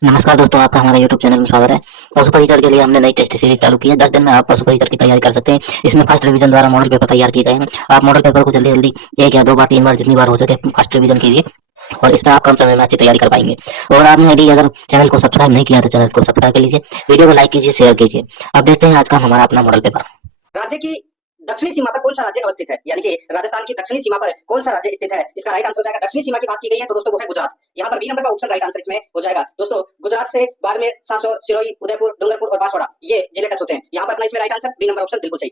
नमस्कार दोस्तों, आपका हमारे YouTube चैनल में स्वागत है। पशु परिचर के लिए हमने नई टेस्ट सीरीज चालू की है। 10 दिन में आप पशु परिचर की तैयारी कर सकते हैं। इसमें फर्स्ट रिवीजन द्वारा मॉडल पेपर तैयार किए गए हैं। आप मॉडल पेपर को जल्दी जल्दी 1 या 2 बार 3 बार जितनी बार हो सके फर्स्ट रिवीजन कीजिए और इसमें आप कम समय में अच्छी तैयारी कर पाएंगे। और आपने यदि अगर चैनल को सब्सक्राइब नहीं किया तो चैनल को सब्सक्राइब कर लीजिए, वीडियो को लाइक कीजिए, शेयर कीजिए। अब देखते हैं आज का हमारा अपना मॉडल पेपर। राज्य की दक्षिणी सीमा पर कौन सा राज्य अवस्थित है, यानी कि राजस्थान की दक्षिणी सीमा पर कौन सा राज्य स्थित है। इसका राइट आंसर हो जाएगा, दक्षिणी सीमा की बात की गई है तो दोस्तों वो है गुजरात। यहाँ पर बी नंबर का ऑप्शन राइट आंसर इसमें हो जाएगा। दोस्तों गुजरात से बाड़मेर, सांचौर, सिरोही, उदयपुर, डूंगरपुर और बांसवाड़ा ये जिले टच होते हैं। यहाँ पर अपना इसमें right answer B number option बिल्कुल सही।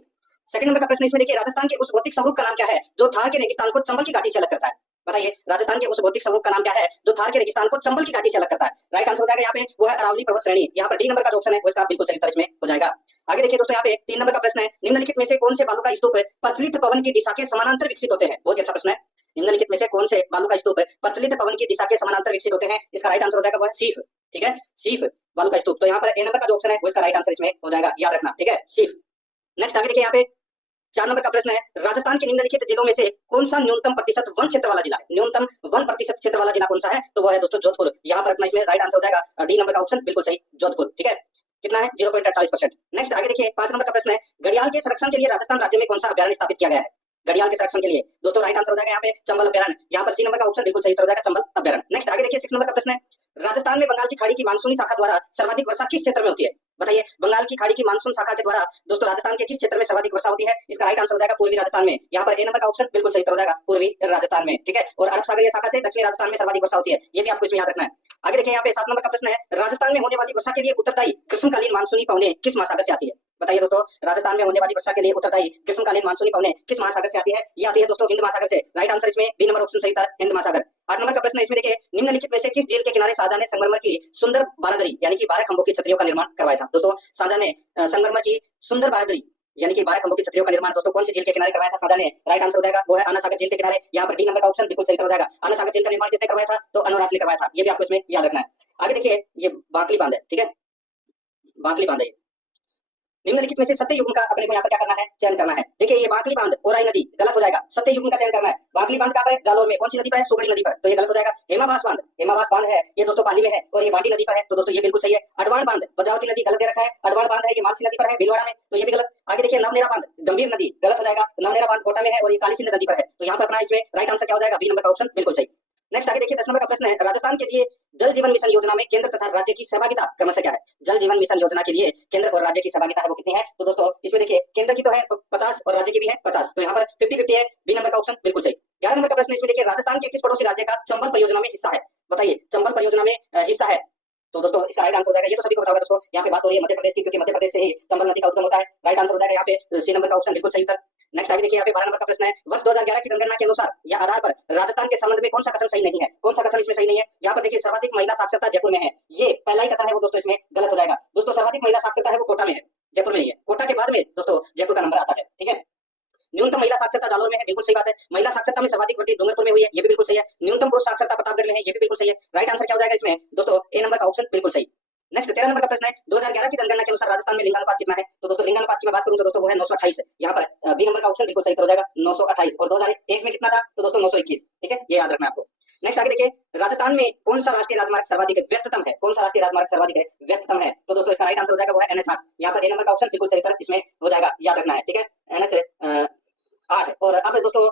सेकंड नंबर का प्रश्न इसमें देखिए, राजस्थान के उस भौतिक स्वरूप का नाम क्या है जो थार के रेगिस्तान को चंबल की घाटी से अलग करता है। बताइए, राजस्थान के उस भौतिक स्वरूप का नाम क्या है जो थार के रेगिस्तान को चंबल की घाटी से अलग करता है। राइट आंसर हो जाएगा यहाँ पे वो है अरावली पर्वत श्रेणी। यहाँ पर डी नंबर का जो ऑप्शन है वो इसका बिल्कुल सही उत्तर इसमें हो जाएगा। आगे देखिए दोस्तों, यहाँ पे 3 नंबर का प्रश्न है, निम्नलिखित में से कौन से बालू का स्तूप प्रचलित पवन की दिशा के समानांतर विकसित होते हैं। बहुत ही अच्छा प्रश्न है। निम्नलिखित में से कौन से बालू का स्तूप प्रचलित पवन की दिशा के समानांतर विकसित होते हैं। इसका राइट आंसर हो जाएगा वो है सीफ। ठीक है, सीफ बालू का स्तूप। तो यहाँ पर ए नंबर का जो ऑप्शन है वो इसका राइट आंसर इसमें हो जाएगा, याद रखना। ठीक है, सीफ। नेक्स्ट आगे देखिए, यहाँ पे 4 नंबर का प्रश्न है, राजस्थान के निम्नलिखित जिलों में से कौन सा न्यूनतम प्रतिशत वन क्षेत्र वाला जिला है। न्यूनतम 1% क्षेत्र वाला जिला कौन सा है, तो वो है दोस्तों जोधपुर। यहाँ पर अपना इसमें राइट आंसर हो जाएगा डी नंबर का ऑप्शन बिल्कुल सही, जोधपुर। ठीक है, कितना है 0.48%। नेक्स्ट आगे देखिए, 5 नंबर का प्रश्न है, घड़ियाल के संरक्षण के लिए राजस्थान राज्य में कौन सा अभ्यारण्य स्थापित किया गया है। घड़ियाल के संरक्षण के लिए दोस्तों राइट आंसर हो जाएगा यहाँ पे चंबल अभ्यारण्य। यहाँ पर सी नंबर का ऑप्शन बिल्कुल सही उत्तर हो जाएगा, चंबल अभ्यारण्य। नेक्स्ट आगे देखिए, 6 नंबर का प्रश्न है, राजस्थान में बंगाल की खाड़ी की मानसूनी शाखा द्वारा सर्वाधिक वर्षा किस क्षेत्र में होती है। बताइए, बंगाल की खाड़ी की मानसून शाखा के द्वारा दोस्तों राजस्थान के किस क्षेत्र में सर्वाधिक वर्षा होती है। इसका राइट आंसर हो जाएगा पूर्वी राजस्थान में। यहाँ पर ए नंबर का ऑप्शन बिल्कुल सही उत्तर हो जाएगा, पूर्वी राजस्थान में। ठीक है, और अरब सागरीय शाखा से दक्षिणी राजस्थान में सर्वाधिक वर्षा होती है, ये भी आपको इसमें याद रखना है। आगे देखिए, यहाँ पे 7 नंबर का प्रश्न है, राजस्थान में होने वाली वर्षा के लिए उत्तरदायी ग्रीष्मकालीन मानसूनी पवने किस महासागर से आती है। बताइए दोस्तों, राजस्थान में होने वाली वर्षा के लिए उत्तरदायी ग्रीष्मकालीन मानसूनी पवने किस महासागर से आती है। ये आती है दोस्तों हिंद महासागर से। राइट आंसर इसमें बी नंबर ऑप्शन सही था, हिंद महासागर। 8 नंबर का प्रश्न इसमें देखिए, निम्नलिखित में से किस झील के किनारे शाहजहां ने संगमरमर की सुंदर बारादरी यानी कि 12 खंभों की छतरियों का निर्माण करवाया था। दोस्तों शाहजहां ने संगमरमर की सुंदर बारादरी यानी कि 12 खंभों की छतरियों का निर्माण दोस्तों कौन सी झील के किनारे करवाया था शाहजहां ने। राइट आंसर हो जाएगा वो है आना सागर झील के किनारे। यहाँ पर डी नंबर का ऑप्शन बिल्कुल सही हो जाएगा। आना सागर झील का निर्माण किसने करवाया था, तो अनुराज ने करवाया था, ये भी आपको इसमें याद रखना है। आगे देखिए, ये बाकली बांध है। ठीक है, बाकली बांध है। निम्नलिखित में से सत्ययुग्म का अपने को यहाँ पर क्या करना है, चयन करना है। देखिए, ये बाकली बांध ओराई नदी गलत हो जाएगा, सत्ययुग्म का चयन करना है। बाकली बांध कहाँ पर है, जालोर में। कौन सी नदी पर है, सुगड़ी नदी पर, तो ये गलत हो जाएगा। हेमावास बांध, हेमावास बांध है ये दोस्तों पाली में है और ये बांडी नदी पर है, तो दोस्तों ये बिल्कुल सही है। अडवाण बांध भद्रावती नदी गलत दे रखा है, अडवाण बांध है ये मानसी नदी पर है भीलवाड़ा में, तो ये भी गलत। आगे देखिए, नवनेरा बांध गंभीर नदी गलत हो जाएगा, नवनेरा बांध कोटा में है और ये काली सिंध नदी पर है, तो यहाँ पर अपना इसमें राइट आंसर क्या हो जाएगा, बी नंबर का ऑप्शन बिल्कुल सही। नेक्स्ट आगे देखिए, 10 नंबर का प्रश्न है, राजस्थान के लिए जल जीवन मिशन योजना में केंद्र तथा राज्य की सहभागिता क्रमशः क्या है। जल जीवन मिशन योजना के लिए केंद्र और राज्य की सहभागिता है वो कितनी है, तो दोस्तों इसमें देखिए केंद्र की तो है 50 और राज्य की भी है 50, तो यहाँ पर 50-50 है, बी नंबर का ऑप्शन बिल्कुल सही। 11 नंबर का प्रश्न इसमें देखिए, राजस्थान के किस पड़ोसी राज्य का चंबल परियोजना में हिस्सा है। बताइए, चंबल परियोजना में हिस्सा है, तो दोस्तों इसका राइट आंसर हो जाएगा, ये तो सभी को पता होगा दोस्तों, यहाँ पे बात हो रही है मध्य प्रदेश की, क्योंकि मध्य प्रदेश से ही चंबल नदी का उद्गम होता है। राइट आंसर हो जाएगा यहाँ पे सी नंबर का ऑप्शन बिल्कुल सही उत्तर। नेक्स्ट आगे देखिए, यहाँ पे 12 नंबर का प्रश्न है, वर्ष 2011 की जनगणना के अनुसार या आधार पर राजस्थान के संबंध में कौन सा कथन सही नहीं है। कौन सा कथन इसमें सही नहीं है, यहाँ पर देखिए सर्वाधिक महिला साक्षरता जयपुर में है, ये पहला ही कथन है वो दोस्तों इसमें गलत हो जाएगा। दोस्तों सर्वाधिक महिला साक्षरता है वो कोटा में है, जयपुर में नहीं है। कोटा के बाद में दोस्तों जयपुर का नंबर आता है। ठीक है, न्यूनतम महिला साक्षरता जालोर में है, बिल्कुल सही बात है। महिला साक्षरता में सर्वाधिक वृद्धि डूंगरपुर में हुई है, ये भी बिल्कुल सही है। न्यूनतम पुरुष साक्षरता प्रतापगढ़ में है, ये भी बिल्कुल सही है। राइट आंसर क्या हो जाएगा इसमें दोस्तों, ए नंबर का ऑप्शन बिल्कुल सही। नेक्स्ट 13 नंबर का प्रश्न है, 2011 की जनगणना के अनुसार राजस्थान में लिंगानुपात कितना है, तो दोस्तों लिंगानुपात की मैं बात करूं तो दोस्तों वो है 928। यहाँ पर बी नंबर का ऑप्शन बिल्कुल सही हो जाएगा 928, और 2001 में कितना था, तो दोस्तों 921। ठीक है, ये याद रखना आपको। नेक्स्ट आगे देखिए, राजस्थान में कौन सा राष्ट्रीय राजमार्ग सर्वाधिक व्यस्ततम है। कौन सा राष्ट्रीय राजमार्ग सर्वाधिक है व्यस्ततम है, तो दोस्तों इसका राइट आंसर हो जाएगा वो है NH 8। यहाँ पर ए नंबर का ऑप्शन बिल्कुल सही उत्तर इसमें हो जाएगा, याद रखना है। ठीक है, NH 8। और अब दोस्तों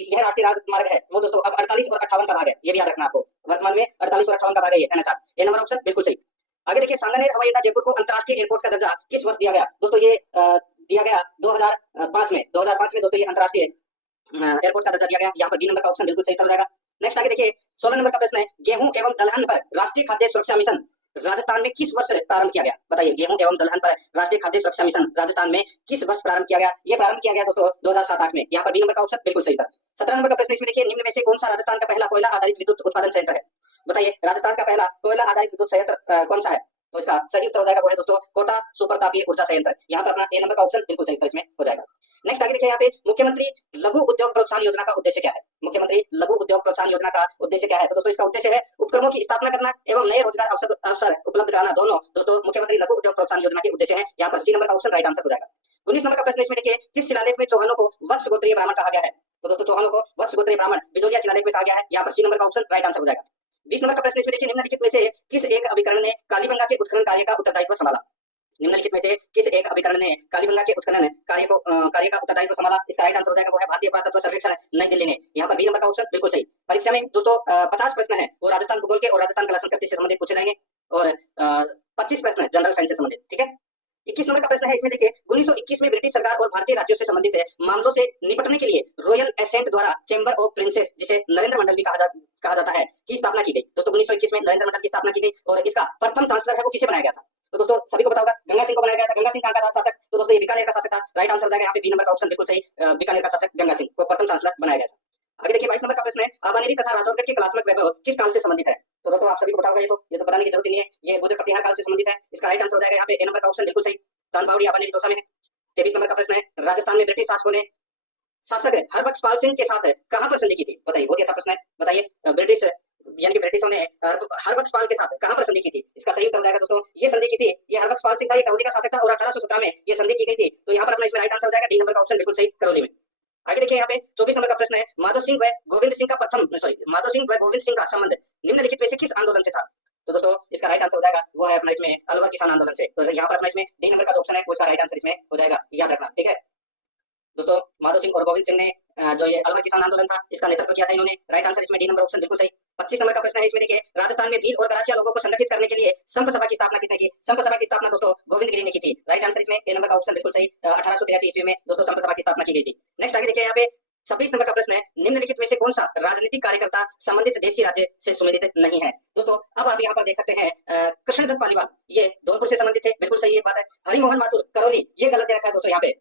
यह राष्ट्रीय राजमार्ग है वो दोस्तों अब 48 और 58 का भाग है, ये भी याद रखना आपको। वर्तमान में 48 और 58 का भाग है ये NH 8। ए नंबर ऑप्शन बिल्कुल सही। आगे देखिए, सांगानेर हवाई अड्डा जयपुर को अंतरराष्ट्रीय एयरपोर्ट का दर्जा किस वर्ष दिया गया। दोस्तों ये दिया गया 2005 में। 2005 में दोस्तों ये अंतरराष्ट्रीय एयरपोर्ट का दर्जा दिया गया। यहाँ पर डी नंबर का ऑप्शन बिल्कुल सही हो जाएगा। नेक्स्ट आगे देखिए, 16 नंबर का प्रश्न है, गेहूं एवं दलहन पर राष्ट्रीय खाद्य सुरक्षा मिशन राजस्थान में किस वर्ष प्रारंभ किया गया। बताइए, गेहूं एवं दलहन पर राष्ट्रीय खाद्य सुरक्षा मिशन राजस्थान में किस वर्ष प्रारंभ किया गया। ये प्रारंभ किया गया दोस्तों 2007-8 में। यहाँ पर बी नंबर का ऑप्शन बिल्कुल सही था। 17 नंबर का प्रश्न इसमें देखिए, निम्न में से कौन सा राजस्थान का पहला कोयला आधारित विद्युत उत्पादन संयंत्र है। बताइए, राजस्थान का पहला कोयला आधारित विद्युत संयंत्र कौन सा है, तो इसका सही उत्तर हो जाएगा वो है दोस्तों कोटा सुपर तापीय ऊर्जा संयंत्र। यहाँ पर अपना ए नंबर का ऑप्शन बिल्कुल सही उत्तर इसमें हो जाएगा। नेक्स्ट आगे देखिए, यहाँ पे मुख्यमंत्री लघु उद्योग प्रोत्साहन योजना का उद्देश्य क्या है। मुख्यमंत्री लघु उद्योग प्रोत्साहन योजना का उद्देश्य क्या है, तो दोस्तों इसका उद्देश्य है उपक्रमों की स्थापना करना एवं नए रोजगार अवसर उपलब्ध कराना, दोनों दोस्तों मुख्यमंत्री लघु उद्योग प्रोत्साहन योजना के उद्देश्य है। यहाँ पर सी नंबर का ऑप्शन राइट आंसर हो जाएगा। 19 नंबर का प्रश्न इसमें देखिए, किस शिलालेख में चौहानों को वत्स गोत्रीय ब्राह्मण कहा गया है, तो दोस्तों चौहानों को वत्स गोत्रीय ब्राह्मण बिजोरिया शिलालेख में कहा गया है। यहाँ पर सी नंबर का ऑप्शन राइट आंसर हो जाएगा। 20 नंबर का प्रश्न इसमें देखिए, निम्नलिखित में से किस एक अभिकरण ने कालीबंगा के उत्खनन कार्य का उत्तरदायित्व संभाला? निम्नलिखित में से किस एक अभिकरण ने कालीबंगा के उत्खनन कार्य का उत्तरदायित्व संभाला? इसका राइट आंसर हो जाएगा वो है भारतीय पुरातत्व सर्वेक्षण नई दिल्ली ने। यहाँ पर बी नंबर का ऑप्शन बिल्कुल सही। परीक्षा में दोस्तों 50 प्रश्न है वो राजस्थान भूगोल के और राजस्थान कला संस्कृति से संबंधित पूछे जाएंगे और 25 प्रश्न जनरल साइंस से संबंधित। ठीक है, 21 नंबर का प्रश्न है इसमें देखिए, 1921 में ब्रिटिश सरकार और भारतीय राज्यों से संबंधित मामलों से निपटने के लिए रॉयल एसेंट द्वारा चैम्बर ऑफ प्रिंसेस, जिसे नरेंद्र मंडल भी कहा जाता है, की स्थापना की गई। दोस्तों 1921 में नरेंद्र मंडल की स्थापना की गई और इसका प्रथम चांसलर है वो किसे बनाया गया था? तो दोस्तों सभी को पता होगा, गंगा सिंह को बनाया गया था। गंगा सिंह कहाँ का था शासक? तो दोस्तों ये बीकानेर का शासक था। राइट आंसर हो जाएगा यहाँ पे बी नंबर का ऑप्शन बिल्कुल सही। बीकानेर का शासक गंगा सिंह को प्रथम चांसलर बनाया गया था। आगे देखिए 22 नंबर का प्रश्न है, आबानेरी तथा राजौरगढ़ के कलात्मक वैभव किस काल से संबंधित है? तो दोस्तों आप सभी को पता होगा, ये तो बताने की जरूरत ही नहीं है, ये गुर्जर प्रतिहार काल से संबंधित है। इसका राइट आंसर हो जाएगा यहाँ पे ए नंबर का ऑप्शन बिल्कुल सही। चांदबावड़ी आबानेरी दौसा में है। 23 नंबर का प्रश्न है, राजस्थान में ब्रिटिश शासक हरबख्शपाल सिंह के साथ कहां पर संधि की थी? बताइए, बहुत ही अच्छा प्रश्न है। बताइए, ब्रिटिश यानी कि ब्रिटिशों ने हरबख्शपाल के साथ कहां पर संधि की थी? इसका सही उत्तर हो जाएगा दोस्तों, ये संधि की थी, ये हरबख्शपाल सिंह था, ये करौली का शासक था और 1817 में ये संधि की गई थी। तो यहाँ पर अपना इसमें राइट आंसर हो जाएगा डी नंबर का ऑप्शन बिल्कुल सही, करौली में। आगे देखिए यहाँ पे 24 नंबर का प्रश्न है, माधव सिंह व गोविंद सिंह का संबंध निम्नलिखित में से किस आंदोलन से था? तो दोस्तों इसका राइट आंसर हो जाएगा वो है अपना इसमें अलवर किसान आंदोलन से। तो यहाँ पर अपना इसमें डी नंबर का जो ऑप्शन है उसका राइट आंसर इसमें हो जाएगा, याद रखना। ठीक है दोस्तों, माधव सिंह और गोविंद सिंह ने जो ये अलवर किसान आंदोलन था इसका नेतृत्व किया था इन्होंने। राइट आंसर इसमें डी नंबर ऑप्शन बिल्कुल सही। 25 नंबर का प्रश्न है इसमें देखिए, राजस्थान में भील और गरासिया लोगों को संगठित करने के लिए संघ सभा की स्थापना किसने की? संघ सभा की स्थापना दोस्तों गोविंद गिरी ने की थी। राइट आंसर इसमें ए नंबर का ऑप्शन बिल्कुल सही। 1883 ईस्वी में दोस्तों संघ सभा की स्थापना की गई थी। नेक्स्ट आगे देखिए यहाँ पे 26 नंबर का प्रश्न है, निम्नलिखित में से कौन सा राजनीतिक कार्यकर्ता संबंधित देशी राज्य से सुमेलित नहीं है? दोस्तों अब आप यहाँ पर देख सकते हैं कृष्णदत्त पालीवाल, ये धौलपुर से संबंधित थे, बिल्कुल सही ये बात है। हरिमोहन माथुर करौली, ये गलत दे रखा है दोस्तों, यहाँ पे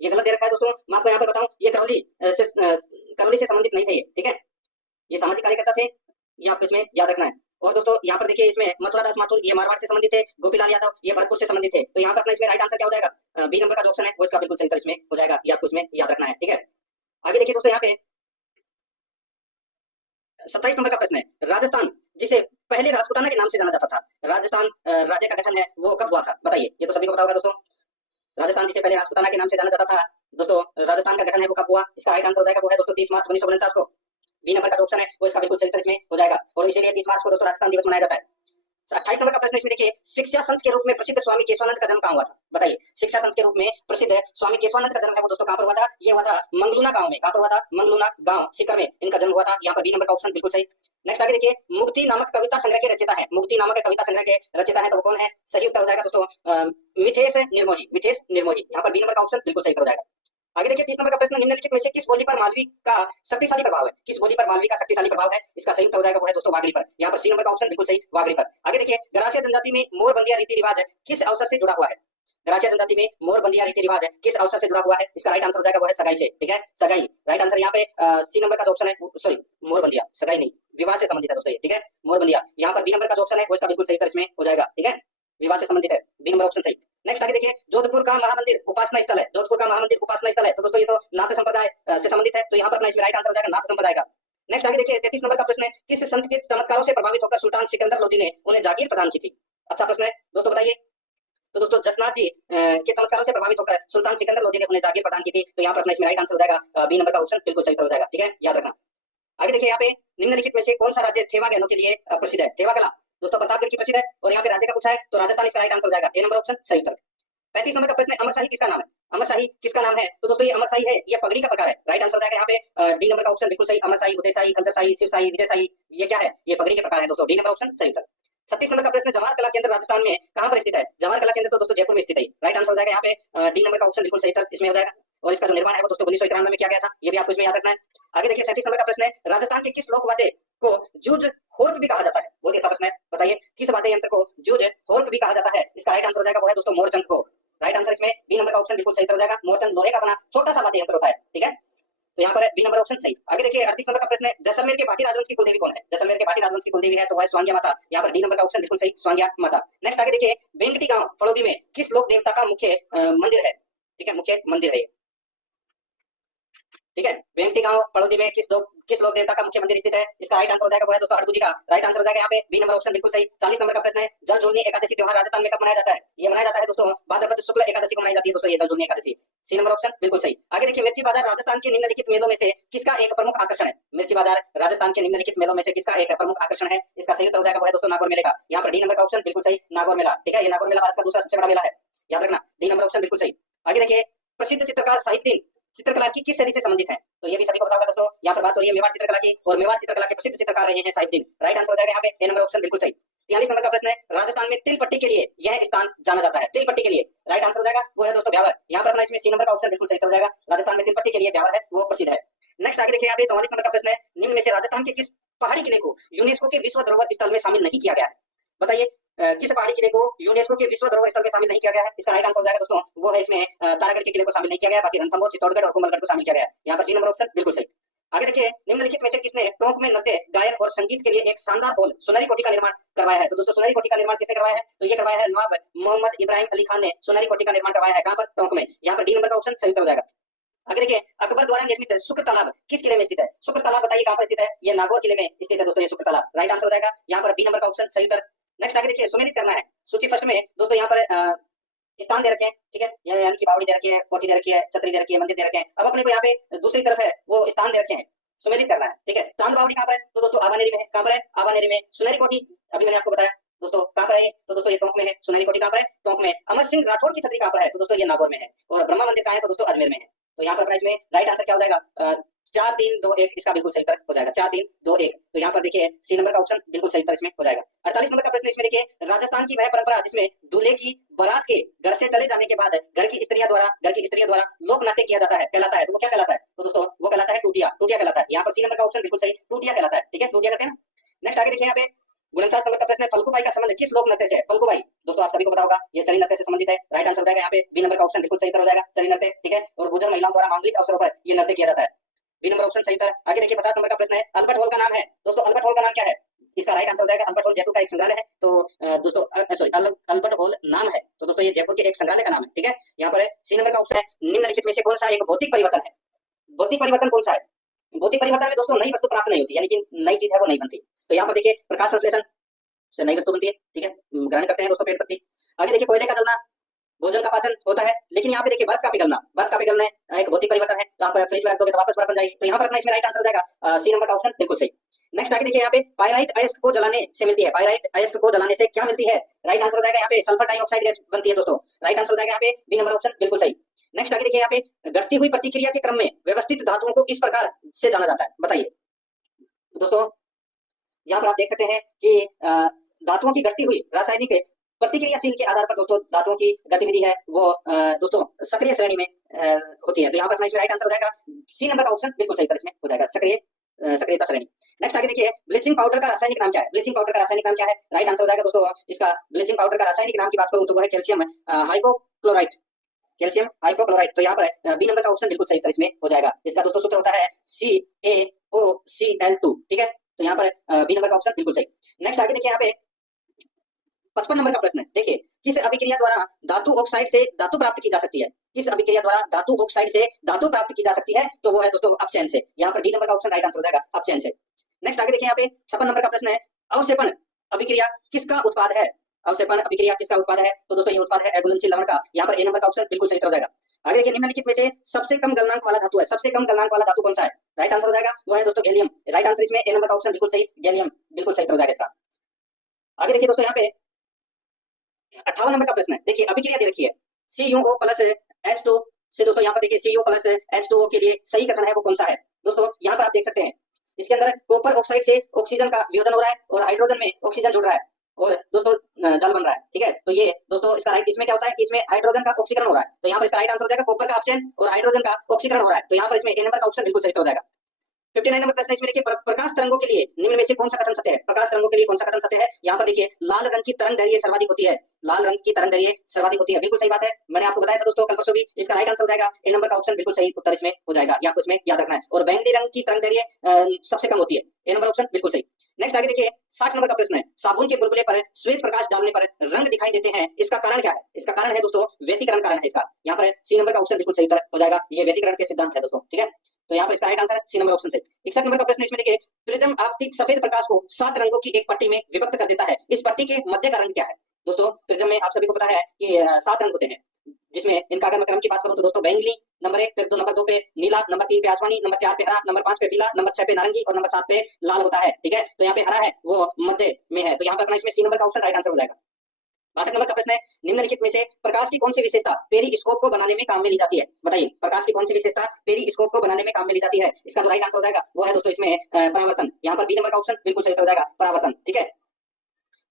ये गलत दे रखा है दोस्तों। मैं आपको यहाँ पर बताऊं, ये करौली से संबंधित नहीं थे ये। ठीक है, ये सामाजिक कार्यकर्ता थे, ये आपको इसमें याद रखना है। और दोस्तों यहाँ पर देखिए इसमें मथुरादास माथुर, ये मारवाड़ से संबंधित थे। गोपीलाल यादव, ये भरतपुर से संबंधित थे। तो यहाँ पर अपना इसमें राइट आंसर क्या हो जाएगा? बी नंबर का जो ऑप्शन है वो इसका बिल्कुल सही उत्तर इसमें हो जाएगा, ये आपको इसमें याद रखना है। ठीक है, आगे देखिए दोस्तों यहाँ पे 27 नंबर का प्रश्न है, राजस्थान जिसे पहले राजपूताना के नाम से जाना जाता था, राजस्थान राज्य का गठन है वो कब हुआ था? बताइए, ये तो सभी को पता होगा दोस्तों। राजस्थान जिसे पहले राजपूताना के नाम से जाना जाता था दोस्तों, राजस्थान का गठन है वो कब हुआ? इसका राइट आंसर हो जाएगा वो है दोस्तों 30 मार्च 1949 को। बी नंबर का जो ऑप्शन है वो इसका बिल्कुल सही उत्तर इसमें हो जाएगा और इसीलिए 30 मार्च को दोस्तों राजस्थान दिवस मनाया जाता है। 28 नंबर का प्रश्न इसमें देखिए, शिक्षा संत के रूप में प्रसिद्ध स्वामी केशवानंद का जन्म कहाँ हुआ था? बताइए, शिक्षा संत के रूप में प्रसिद्ध स्वामी केशवानंद का जन्म है वो दोस्तों कहाँ पर हुआ था? ये हुआ था मंगलूना गांव में। कहाँ पर हुआ था? मंगलूना गांव सीकर में इनका जन्म हुआ था। यहाँ पर बी नंबर का ऑप्शन बिल्कुल सही। नेक्स्ट आगे देखिए, मुक्ति नामक कविता संग्रह के रचयिता है, मुक्ति नामक कविता संग्रह के रचयिता है तो वो कौन है? सही उत्तर हो जाएगा दोस्तों मिठेश निर्मोही, मिठेश निर्मोही। यहाँ पर बी नंबर का ऑप्शन बिल्कुल सही हो जाएगा। आगे देखिए 30 नंबर का प्रश्न, निम्नलिखित में से किस बोली पर मालवी का शक्तिशाली प्रभाव है? किस बोली पर मालवी का शक्तिशाली प्रभाव है? इसका सही उत्तर हो जाएगा वो है दोस्तों वागड़ी पर। यहाँ पर सी नंबर का ऑप्शन बिल्कुल सही, वागड़ी पर। आगे देखिए, गरासिया जनजाति में मोर बंदिया रीति रिवाज किस अवसर से जुड़ा हुआ है? गरासिया जनजाति में मोर बंदिया रीति रिवाज किस अवसर से जुड़ा हुआ है? इसका राइट आंसर हो जाएगा वो है सगाई से। ठीक है, सगाई। राइट आंसर यहाँ पे सी नंबर का जो ऑप्शन है, सॉरी मोर बंदिया, सगाई नहीं, विवाह से संबंधित है दोस्तों ये। ठीक है, मोर बंदिया। यहाँ पर बी नंबर का जो ऑप्शन है वो इसका बिल्कुल सही उत्तर इसमें हो जाएगा। ठीक है, विवाह से संबंधित है, बी नंबर ऑप्शन सही। नेक्स्ट आगे देखिए, जोधपुर का महामंदिर उपासना स्थल है, जोधपुर का महामंदिर उपासना स्थल है तो दोस्तों ये तो नाथ संप्रदाय से संबंधित है। तो यहाँ पर अपना इसमें राइट आंसर हो जाएगा नाथ संप्रदाय का। नेक्स्ट आगे देखिए 33 नंबर का प्रश्न है, किस संत के चमत्कारों से प्रभावित होकर सुल्तान सिकंदर लोदी ने उन्हें जागीर प्रदान की थी? अच्छा प्रश्न है दोस्तों, बताइए। तो दोस्तों जसनाथ जी के चमत्कारों से प्रभावित होकर सुल्तान सिकंदर लोदी ने उन्हें जागीर प्रदान की थी। तो यहाँ पर अपना इसमें राइट आंसर हो जाएगा बी नंबर का ऑप्शन बिल्कुल सही हो जाएगा। ठीक है, याद रखना। आगे देखिए यहाँ पे निम्नलिखित में से कौन सा राज्य थेवा गहनों के लिए प्रसिद्ध है? थेवा कला दोस्तों प्रतापगढ़ की प्रसिद्ध है और यहाँ पे राज्य का पूछा है तो राजस्थान इसका राइट आंसर हो जाएगा, ए नंबर ऑप्शन सही उत्तर। 35 नंबर का प्रश्न है, अमरशाही किसका नाम है? अमरशाही किसका नाम है? तो दोस्तों ये अमरशाही है, ये पगड़ी का प्रकार है। राइट आंसर हो जाएगा यहाँ पे डी नंबर का ऑप्शन बिल्कुल सही, अमरशाही, उदयशाही, खंजरशाही, शिवशाही, विजयशाही, ये क्या है? ये पगड़ी के प्रकार है दोस्तों, डी नंबर ऑप्शन सही उत्तर। 36 नंबर का प्रश्न, जवाहर कला केंद्र राजस्थान में कहां पर स्थित है? जवाहर कला केंद्र तो दोस्तों जयपुर में स्थित है। राइट आंसर हो जाएगा यहाँ पे डी नंबर का ऑप्शन बिल्कुल सही उत्तर इसमें हो जाएगा और इसका जो निर्माण है वो दोस्तों 1993 में किया गया था, ये भी आपको इसमें याद रखना है। आगे देखिए 37 नंबर का प्रश्न है, राजस्थान के किस लोक वाद्य को जूझ होर्प भी कहा जाता है? बहुत ही अच्छा प्रश्न है, बताइए किस वाद्य यंत्र को जूझ होर्प भी कहा जाता है? इसका राइट आंसर हो जाएगा वो है दोस्तों मोरचंद को। राइट आंसर इसमें बी नंबर का ऑप्शन बिल्कुल सही हो जाएगा, मोरचंद लोहे का बना छोटा सा वाद्य यंत्र होता है। ठीक है, तो यहाँ पर बी नंबर ऑप्शन सही। आगे देखिए 38 नंबर का प्रश्न है, जैसलमेर के भाटी राजवंश की कुलदेवी कौन है? जैसलमेर के भाटी राजवंश की कुलदेवी है तो वह स्वांग्या माता। यहाँ पर डी नंबर का ऑप्शन बिल्कुल सही, स्वांग्या माता। नेक्स्ट आगे देखिए, बेंकटी गांव फड़ौदी में किस लोक देवता का मुख्य मंदिर है? ठीक है, मुख्य मंदिर है। ठीक है, बेंकटी गांव फड़ौदी में किस लोक देवता का मुख्य मंदिर स्थित है? इसका राइट आंसर हो जाएगा वो है दोस्तों अड़गू जी का। राइट आंसर हो जाएगा यहाँ पे बी नंबर ऑप्शन बिल्कुल सही। 40 नंबर का प्रश्न है, जल झूलनी एकादशी त्योहार राजस्थान में कब मनाया जाता है? ये मनाया जाता है दोस्तों भाद्रपद शुक्ल एकादशी को मनाई जाती है दोस्तों ये जल झूलनी एकादशी। सी नंबर ऑप्शन बिल्कुल सही। आगे देखिए, मिर्ची बाजार राजस्थान के निम्नलिखित मेलों में से किसका एक प्रमुख आकर्षण है? मिर्ची बाजार राजस्थान के निम्नलिखित मेलों में से किसका एक प्रमुख आकर्षण है? इसका सही उत्तर हो जाएगा वो है दोस्तों नागौर मेले का। यहाँ पर डी नंबर का ऑप्शन बिल्कुल सही, नागौर मेला। ठीक है, ये नागौर मेला भारत का दूसरा सबसे बड़ा मेला है, याद रखना। डी नंबर ऑप्शन बिल्कुल सही। आगे देखिए, प्रसिद्ध चित्रकार साहिबदीन चित्रकला की किस सदी से संबंधित है? तो ये भी सभी को पता होगा दोस्तों। यहाँ पर बात हो रही है मेवाड़ चित्रकला की, और मेवाड़ चित्रकला के प्रसिद्ध चित्रकार रहे हैं साहिबदीन। राइट आंसर हो जाएगा यहाँ पे ए नंबर ऑप्शन बिल्कुल सही। 43 नंबर का प्रश्न है, राजस्थान में तिल पट्टी के लिए यह स्थान जाना जाता है, तिल पट्टी के लिए। राइट आंसर हो जाएगा वो है दोस्तों ब्यावर। यहाँ पर अपना इसमें सी नंबर का ऑप्शन बिल्कुल सही हो जाएगा। राजस्थान में तिल पट्टी के लिए ब्यावर है, वो प्रसिद्ध है। नेक्स्ट आगे देखिए, यहाँ पे 44 नंबर का प्रश्न है, निम्न में से राजस्थान के किस पहाड़ी किले को यूनेस्को के विश्व धरोहर स्थल में शामिल नहीं किया गया है? बताइए, किस पहाड़ी किले को यूनेस्को के विश्व धरोहर स्थल में शामिल नहीं किया गया है? इसका राइट आंसर हो जाएगा दोस्तों वो है इसमें तारागढ़ के किले को शामिल नहीं किया गया, बाकी रणथंभौर, चित्तौड़गढ़ और कोमलगढ़ को शामिल किया गया है। यहाँ पर सी नंबर ऑप्शन बिल्कुल सही। आगे देखिए, निम्नलिखित में से किसने टोंक में नृत्य, गायन और संगीत के लिए एक शानदार हॉल सुनहरी कोठी का निर्माण करवाया है? तो दोस्तों सुनहरी कोठी का निर्माण किसने करवाया है? तो ये करवाया है नवाब मोहम्मद इब्राहिम अली खान ने सुनहरी कोठी का निर्माण करवाया है। कहां पर? टोंक में। यहाँ पर डी नंबर का ऑप्शन सही उत्तर हो जाएगा। आगे देखिए, अकबर द्वारा निर्मित शुक्र तालाब किस किले में स्थित है? शुक्र तालाब बताइए कहां पर स्थित है? ये नागौर किले में स्थित है दोस्तों, ये शुक्र तालाब। राइट आंसर हो जाएगा यहाँ पर बी नंबर का ऑप्शन सही उत्तर। नेक्स्ट आगे देखिए, सुमेलित करना है। सूची फर्स्ट में दोस्तों यहाँ पर स्थान दे रखे हैं, ठीक है, यानी कि बावड़ी दे रखी है, कोठी दे रखी है, छतरी दे रखी है, मंदिर दे रखे हैं। अब अपने को यहाँ पे दूसरी तरफ है वो स्थान दे रखे हैं, सुमेलित करना है। ठीक है, चांद बावड़ी कहाँ पर है? तो दोस्तों आबानेरी में है। कहाँ पर है? आबानेरी में। सुनहरी कोठी अभी मैंने आपको बताया दोस्तों कहाँ पर है? तो दोस्तों ये टोंक में है। सुनहरी कोठी कहाँ पर है? टोंक में। अमर सिंह राठौड़ की छतरी कहाँ पर है? तो दोस्तों ये नागौर में है। और ब्रह्मा मंदिर कहाँ है? तो दोस्तों अजमेर में है। तो यहाँ पर अपना इसमें राइट आंसर क्या हो जाएगा? 4 3 2 1 इसका बिल्कुल सही उत्तर हो जाएगा। 4 3 2 1। तो यहाँ पर देखिए सी नंबर का ऑप्शन बिल्कुल सही उत्तर इसमें हो जाएगा। 48 नंबर का प्रश्न इसमें देखिए, राजस्थान की वह परंपरा जिसमें दूल्हे की बारात के घर से चले जाने के बाद घर की स्त्रियों द्वारा लोक नाट्य किया जाता है, कहलाता है। तो वो क्या कहलाता है? तो दोस्तों वो कहलाता है टूटिया। टूटिया कहलाता है। यहाँ पर सी नंबर का ऑप्शन बिल्कुल सही, टूटिया कहलाता है। ठीक है, टूटिया कहते हैं ना। नेक्स्ट आगे देखिए, यहाँ पे 49 नंबर का प्रश्न है, फल्गुबाई का संबंध किस लोक नृत्य से है? फल्गुबाई दोस्तों आप सभी को पता होगा, ये चली नृत्य से संबंधित है। राइट आंसर हो जाएगा यहाँ पे बी नंबर का ऑप्शन बिल्कुल सही उत्तर हो जाएगा, चली नृत्य। ठीक है, और गुर्जर महिलाओं द्वारा मांगलिक अवसरों पर ये नृत्य किया जाता है। बी नंबर ऑप्शन सही उत्तर। आगे देखिए, 50 नंबर का प्रश्न है, अल्बर्ट हॉल का नाम है दोस्तों, अल्बर्ट हॉल का नाम क्या है? इसका राइट आंसर हो जाएगा, अल्बर्ट हॉल जयपुर का एक संग्रहालय है। तो दोस्तों सॉरी, अल्बर्ट हॉल नाम है, तो दोस्तों ये जयपुर के एक संग्रहालय का नाम है। ठीक है, यहाँ पर सी नंबर का ऑप्शन है, निम्नलिखित में से कौन सा एक भौतिक परिवर्तन है? भौतिक परिवर्तन कौन सा है? भौतिक परिवर्तन में दोस्तों नई वस्तु प्राप्त नहीं होती, यानी कि नई चीज है वो नहीं बनती। तो यहाँ पर देखिए, प्रकाश संश्लेषण से नई वस्तु बनती है। ठीक है, ग्रहण करते हैं दोस्तों पेड़ पत्ती। आगे देखिए, कोयले का जलना भोजन का पाचन होता है। लेकिन यहाँ पे देखिए, बर्फ का पिघलना एक भौतिक परिवर्तन है। तो आप फ्रिज में रख दोगे तो वापस बर्फ बन जाएगी। तो यहाँ पर अपना इसमें राइट आंसर हो जाएगा सी नंबर का ऑप्शन बिल्कुल सही। नेक्स्ट आगे देखिए, यहाँ पे पायराइट अयस्क को जलाने से मिलती है, पायराइट अयस्क को जलाने से क्या मिलती है? राइट आंसर हो जाएगा यहाँ पे सल्फर डाइऑक्साइड गैस बनती है दोस्तों। राइट आंसर हो जाएगा यहाँ पे बी नंबर ऑप्शन बिल्कुल सही। नेक्स्ट आगे देखिए, यहाँ पे घटती हुई प्रतिक्रिया के क्रम में व्यवस्थित धातुओं को इस प्रकार से जाना जाता है, बताइए दोस्तों। यहाँ पर आप देख सकते हैं कि धातुओं की घटती हुई रासायनिक प्रतिक्रियाशील के आधार पर दोस्तों धातुओं की गतिविधि है वो दोस्तों सक्रिय श्रेणी में होती है। तो यहाँ पर अपना इसमें राइट आंसर हो जाएगा सी नंबर का ऑप्शन बिल्कुल सही इसमें हो जाएगा, सक्रियता श्रेणी। नेक्स्ट आगे देखिए, ब्लीचिंग पाउडर का रासायनिक नाम क्या है? ब्लीचिंग पाउडर का रासायनिक नाम क्या है? राइट आंसर हो जाएगा दोस्तों, इसका ब्लीचिंग पाउडर का रासायनिक नाम की बात करूं तो वो है कैल्शियम हाइपोक्लोराइट, कैल्शियम हाइपोक्लोराइट। तो यहाँ पर बी नंबर का ऑप्शन बिल्कुल सही इसमें हो जाएगा। इसका दोस्तों सूत्र होता है CaOCl2। ठीक है, तो यहाँ पर बी नंबर का ऑप्शन बिल्कुल सही। नेक्स्ट आगे देखिए, यहाँ पे 55 नंबर का प्रश्न है, देखिए, किस अभिक्रिया द्वारा धातु ऑक्साइड से धातु प्राप्त की जा सकती है? किस अभिक्रिया द्वारा धातु ऑक्साइड से धातु प्राप्त की जा सकती है? तो वो है दोस्तों अपचयन से। यहाँ पर डी नंबर का ऑप्शन राइट आंसर हो जाएगा, अपचयन से। नेक्स्ट आगे देखिए, यहाँ पे 56 नंबर का प्रश्न है, अवक्षेपण अभिक्रिया किसका उत्पाद है? अवक्षेपण अभिक्रिया किसका उत्पाद है? तो दोस्तों ये उत्पाद है अघुलनशील लवण का। यहाँ पर ए नंबर का ऑप्शन बिल्कुल सही हो जाएगा। आगे देखिए, निम्नलिखित में से सबसे कम गलनांक वाला धातु है, सबसे कम गलनांक वाला धातु कौन सा है? राइट आंसर हो जाएगा वो है दोस्तों गैलियम। राइट आंसर इसमें ए नंबर का ऑप्शन बिल्कुल सही, गैलियम बिल्कुल सही हो जाएगा इसका। आगे देखिए दोस्तों, यहाँ पे 58 नंबर का प्रश्न है, देखिए अभिक्रिया दे रखी है CuO प्लस H2 से। दोस्तों यहाँ पर देखिए CuO प्लस H2O के लिए सही कथन है वो कौन सा है? दोस्तों यहाँ पर आप देख सकते हैं, इसके अंदर कॉपर ऑक्साइड से ऑक्सीजन का वियोजन हो रहा है और हाइड्रोजन में ऑक्सीजन जुड़ रहा है और दोस्तों जल बन रहा है। ठीक है, तो ये दोस्तों इसका राइट, इसमें क्या होता है कि इसमें हाइड्रोजन का ऑक्सीकरण हो रहा है। तो यहाँ पर इसका राइट आंसर हो जाएगा कॉपर का अपचयन और हाइड्रोजन का ऑक्सीकरण हो रहा है। तो यहाँ पर इसमें ए नंबर का ऑप्शन बिल्कुल सही हो जाएगा। 59 नंबर प्रश्न इसमें देखिए, प्रकाश तरंगों के लिए निम्न में से कौन सा कथन सत्य है? प्रकाश तरंगों के लिए कौन सा कथन सत्य है? यहाँ पर देखिए, लाल रंग की तरंग दैर्घ्य सर्वाधिक होती है, लाल रंग की तरंग दैर्घ्य सर्वाधिक होती है, बिल्कुल सही बात है। मैंने आपको बताया था दोस्तों कल परसों भी। इसका राइट आंसर हो जाएगा ए नंबर का ऑप्शन बिल्कुल सही उत्तर इसमें हो जाएगा, ये आपको इसमें याद रखना है। और बैंगनी रंग की तरंग दैर्घ्य सबसे कम होती है, ए नंबर ऑप्शन बिल्कुल सही। नेक्स्ट आगे देखिए, 60 नंबर का प्रश्न है, साबुन के बुलबुले पर श्वेत प्रकाश डालने पर रंग दिखाई देते हैं, इसका कारण क्या है? इसका कारण है दोस्तों व्यतिकरण कारण है इसका। यहाँ पर सी नंबर का ऑप्शन बिल्कुल सही हो जाएगा, ये व्यतिकरण के सिद्धांत है दोस्तों। ठीक है, तो यहाँ पर इसका right answer C number option सही। 61 नंबर का प्रश्न इसमें देखिए, प्रिज्म आपतित सफेद प्रकाश को 7 रंगों की एक पट्टी में विभक्त कर देता है, इस पट्टी के मध्य का रंग क्या है? दोस्तों प्रिज्म में आप सभी को पता है कि 7 रंग होते हैं, जिसमें इनका अगर मैं क्रम की बात करूं तो दोस्तों बैंगनी नंबर 1, फिर नंबर 2 पे नीला, नंबर 3 पे आसमानी, नंबर 4 पे हरा, नंबर 5 पे पीला, नंबर 6 पे नारंगी और नंबर 7 पे लाल होता है। ठीक है, तो यहाँ पे हरा है वो मध्य में है, तो यहाँ पर अपना इसमें सी नंबर का ऑप्शन राइट आंसर हो जाएगा। 62 नंबर का प्रश्न है, निम्नलिखित में से प्रकाश की कौन सी विशेषता पेरिस्कोप को बनाने में काम में ली जाती है? बताइए, प्रकाश की कौन सी विशेषता पेरिस्कोप को बनाने में काम में ली जाती है? इसका जो राइट आंसर हो जाएगा वो है दोस्तों इसमें परावर्तन। यहाँ पर बी नंबर का ऑप्शन बिल्कुल सही उत्तर हो जाएगा, परावर्तन। ठीक है,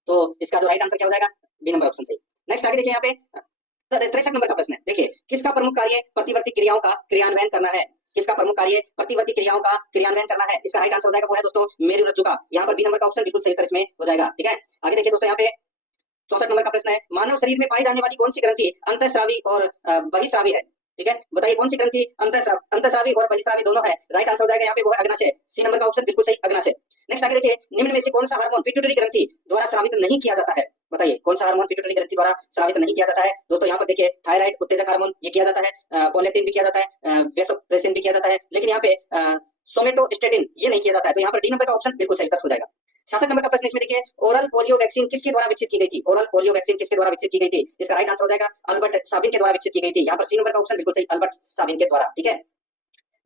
तो इसका जो राइट आंसर क्या हो जाएगा? बी नंबर ऑप्शन सही। नेक्स्ट आगे देखिए, यहाँ पे 63 नंबर का प्रश्न है, देखिए किसका प्रमुख कार्य प्रतिवर्ती क्रियाओं का क्रियान्वयन करना है? किसका प्रमुख कार्य प्रतिवर्ती क्रियाओं का क्रियान्वयन करना है? इसका राइट आंसर हो जाएगा वो है दोस्तों मेरुरज्जु का। यहाँ पर बी नंबर का ऑप्शन बिल्कुल सही उत्तर इसमें हो जाएगा। ठीक है, आगे देखिए दोस्तों, यहाँ पे 64 नंबर का प्रश्न है, मानव शरीर में पाई जाने वाली कौन सी ग्रंथि अंतःस्रावी और बहिस्रावी है? ठीक है, बताइए कौन सी ग्रंथि अंतःस्रावी और बहिस्रावी दोनों है? राइट आंसर हो जाएगा यहाँ पे वो है अग्नाशय। सी नंबर का ऑप्शन बिल्कुल सही, अग्नाशय। नेक्स्ट आगे देखिए, निम्न में से कौन सा हार्मोन पिट्यूटरी ग्रंथि द्वारा स्रावित नहीं किया जाता है? बताइए कौन सा हार्मोन पिट्यूटरी ग्रंथि द्वारा स्रावित नहीं किया जाता है? दोस्तों यहाँ पर देखिए, थायराइड उत्तेजक हार्मोन ये किया जाता है, प्रोलेक्टिन भी किया जाता है, वेसोप्रेसिन भी किया जाता है, लेकिन यहाँ पे सोमेटोस्टेटिन ये नहीं किया जाता है, तो यहाँ पर डी नंबर का ऑप्शन बिल्कुल सही उत्तर हो जाएगा। 66 नंबर का प्रश्न इसमें देखिए, ओरल पोलियो वैक्सीन किसके द्वारा विकसित की गई थी? ओरल पोलियो वैक्सीन किसके द्वारा विकसित की गई थी? इसका राइट आंसर हो जाएगा अल्बर्ट साबिन के द्वारा विकसित की गई थी। यहाँ पर सी नंबर का ऑप्शन बिल्कुल सही, अल्बर्ट साबिन के द्वारा। ठीक है,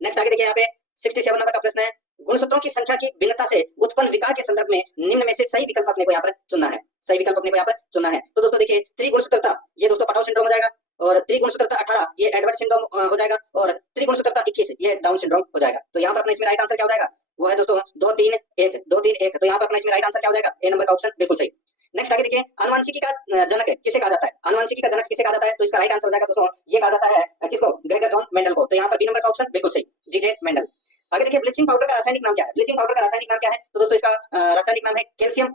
नेक्स्ट आगे देखिए, यहाँ पे 67 नंबर का प्रश्न है, गुणसूत्रों की संख्या की भिन्नता से उत्पन्न विकार के संदर्भ में निम्न में से सही विकल्प अपने को यहाँ पर चुनना है। सही विकल्प अपने को यहाँ पर चुनना है। तो दोस्तों देखिए, त्रिगुणसूत्रता ये दोस्तों पटाव सिंड्रोम हो जाएगा, और त्रिगुणसूत्रता 18 ये एडवर्ड सिंड्रोम हो जाएगा, और त्रिगुणसूत्रता 21 ये डाउन सिंड्रोम हो जाएगा। तो यहाँ पर अपना इसमें राइट आंसर क्या हो जाएगा? वो है दोस्तों 2 3 1 2 3 1। तो यहाँ पर अपना इसमें राइट आंसर क्या हो जाएगा? ए नंबर का ऑप्शन बिल्कुल सही। नेक्स्ट आगे देखिए, आनुवंशिकी का जनक किसे कहा जाता है? आनुवंशिकी का जनक किसे कहा जाता है? तो इसका राइट आंसर हो जाएगा दोस्तों ये कहा जाता है किसको? ग्रेगर जॉन मेंडल को। तो यहाँ पर बी नंबर का ऑप्शन बिल्कुल सही, जीजे मेंडल। आगे देखिए, ब्लीचिंग पाउडर का रासायनिक नाम क्या है? ब्लीचिंग पाउडर का रासायनिक नाम क्या है? तो दोस्तों इसका रासायनिक नाम है कैल्शियम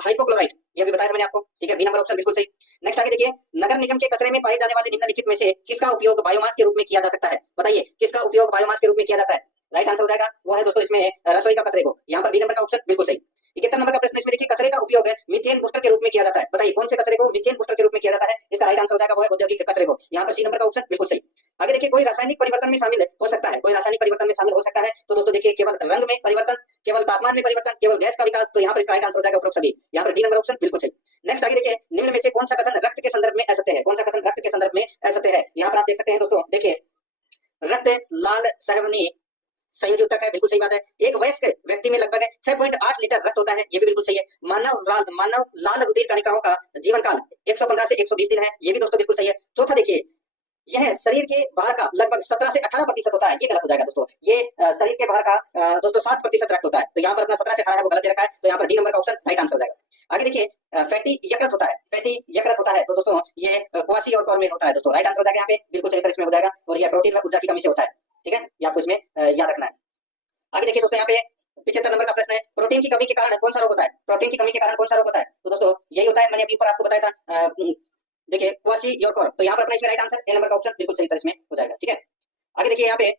हाइपोक्लोराइड, ये भी बताया था मैंने आपको। ठीक है, बी नंबर ऑप्शन बिल्कुल सही। नेक्स्ट आगे देखिए, नगर निगम के कचरे में पाए जाने वाले निम्नलिखित में से किसका उपयोग बायोमास के रूप में किया जा सकता है? बताइए किसका उपयोग बायोमास के रूप में किया जाता है? राइट आंसर हो जाएगा वो है दोस्तों इसमें रसोई का कचरे को। यहाँ पर बी नंबर का ऑप्शन बिल्कुल सही। 71 नंबर का प्रश्न इसमें देखिए, कचरे का उपयोग मीथेन बूस्टर के रूप में किया जाता है। बताइए कौन से कचरे को मीथेन बूस्टर के रूप में किया जाता है? इसका राइट आंसर हो जाएगा वो है औद्योगिक कचरे को। यहाँ पर सी नंबर का ऑप्शन बिल्कुल सही। आगे देखिए, कोई रासायनिक परिवर्तन में शामिल हो सकता है? कोई रासायनिक परिवर्तन में शामिल हो सकता है? तो दोस्तों देखिए, केवल रंग में परिवर्तन, केवल तापमान में परिवर्तन, केवल गैस का विकास। तो यहाँ पर इसका राइट आंसर हो जाएगा उपरोक्त सभी। यहाँ पर डी नंबर ऑप्शन बिल्कुल सही। नेक्स्ट आगे देखिए, निम्न में से कौन सा कथन रक्त के संदर्भ में असत्य है? कौन सा कथन रक्त के संदर्भ में असत्य है? यहाँ पर आप देख सकते हैं दोस्तों, देखिए रक्त लाल सहवनी संयोजी उत्तक है, बिल्कुल सही बात है। एक वयस्क व्यक्ति में लगभग 6.8 लीटर रक्त होता है, ये भी बिल्कुल सही है। मानव लाल रुधिर कणिकाओं का जीवन काल 115 से 120 दिन है, ये भी दोस्तों बिल्कुल सही है। चौथा देखिए, यह शरीर के भार का लगभग 17 से 18% होता है, ये गलत हो जाएगा दोस्तों। ये शरीर के भार का दोस्तों 7% रक्त होता है, तो यहाँ पर अपना 17 से 18 है वो गलत दे रखा है, तो यहाँ पर डी नंबर का ऑप्शन राइट आंसर हो जाएगा। आगे देखिए, फैटी यकृत होता है, फैटी यकृत होता है, तो दोस्तों ये क्वासी और कॉर्मेल होता है दोस्तों। राइट आंसर हो जाएगा यहाँ पे बिल्कुल सही उत्तर इसमें हो जाएगा, और ये प्रोटीन व ऊर्जा की कमी से होता है। ठीक है, ये आपको इसमें याद रखना है। आगे देखिए दोस्तों, यहाँ पे 75 नंबर का प्रश्न है, प्रोटीन की कमी के कारण कौन सा रोग होता है? प्रोटीन की कमी के कारण कौन सा रोग होता है? तो दोस्तों यही होता है, मैंने अभी ऊपर आपको बताया था, देखिए क्वाशियोर। तो यहाँ पर अपना इसमें राइट आंसर ए नंबर का ऑप्शन बिल्कुल सही उत्तर इसमें हो जाएगा। ठीक है, आगे देखिए, यहाँ पे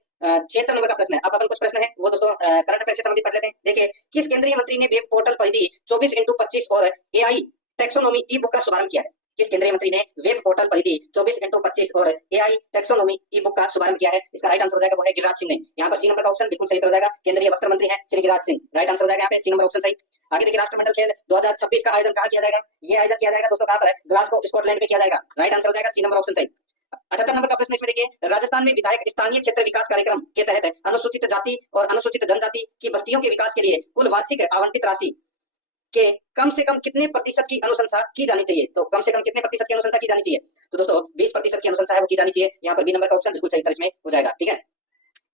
76 नंबर का प्रश्न है। अब अपन कुछ प्रश्न है वो दोस्तों करंट अफेयर से संबंधित पढ़ लेते हैं। देखिए, किस केंद्रीय मंत्री ने वेब पोर्टल परिधि 24x25 और एआई टैक्सोनॉमी ई बुक का शुभारंभ किया है? किस केंद्रीय मंत्री ने वेब पोर्टल परिधि 24x25 और एआई टैक्सोनॉमी ई बुक का शुभारंभ किया है? इसका राइट आंसर हो जाएगा वो है गिरिराज सिंह ने। यहाँ पर सी नंबर का ऑप्शन बिल्कुल सही हो जाएगा, केंद्रीय वस्त्र मंत्री है श्री गिरिराज सिंह। राइट आंसर हो जाएगा यहाँ पे सी नंबर ऑप्शन सही। आगे देखिए, राष्ट्रमंडल खेल 2026 का आयोजन कहाँ किया जाएगा? ये आयोजन किया जाएगा दोस्तों कहाँ पर? ग्लासगो स्कॉटलैंड में किया जाएगा। राइट आंसर हो जाएगा सी नंबर ऑप्शन सही। 78 नंबर का प्रश्न इसमें देखिए, राजस्थान में विधायक स्थानीय क्षेत्र विकास कार्यक्रम के तहत अनुसूचित जाति और अनुसूचित जनजाति की बस्तियों के विकास के लिए कुल वार्षिक आवंटित राशि के कम से कम कितने प्रतिशत की अनुशंसा की जानी चाहिए? तो कम से कम कितने प्रतिशत की अनुशंसा की जानी चाहिए? तो दोस्तों 20% की अनुशंसा है वो की जानी चाहिए। यहाँ पर बी नंबर का ऑप्शन बिल्कुल सही उत्तर इसमें हो जाएगा। ठीक है,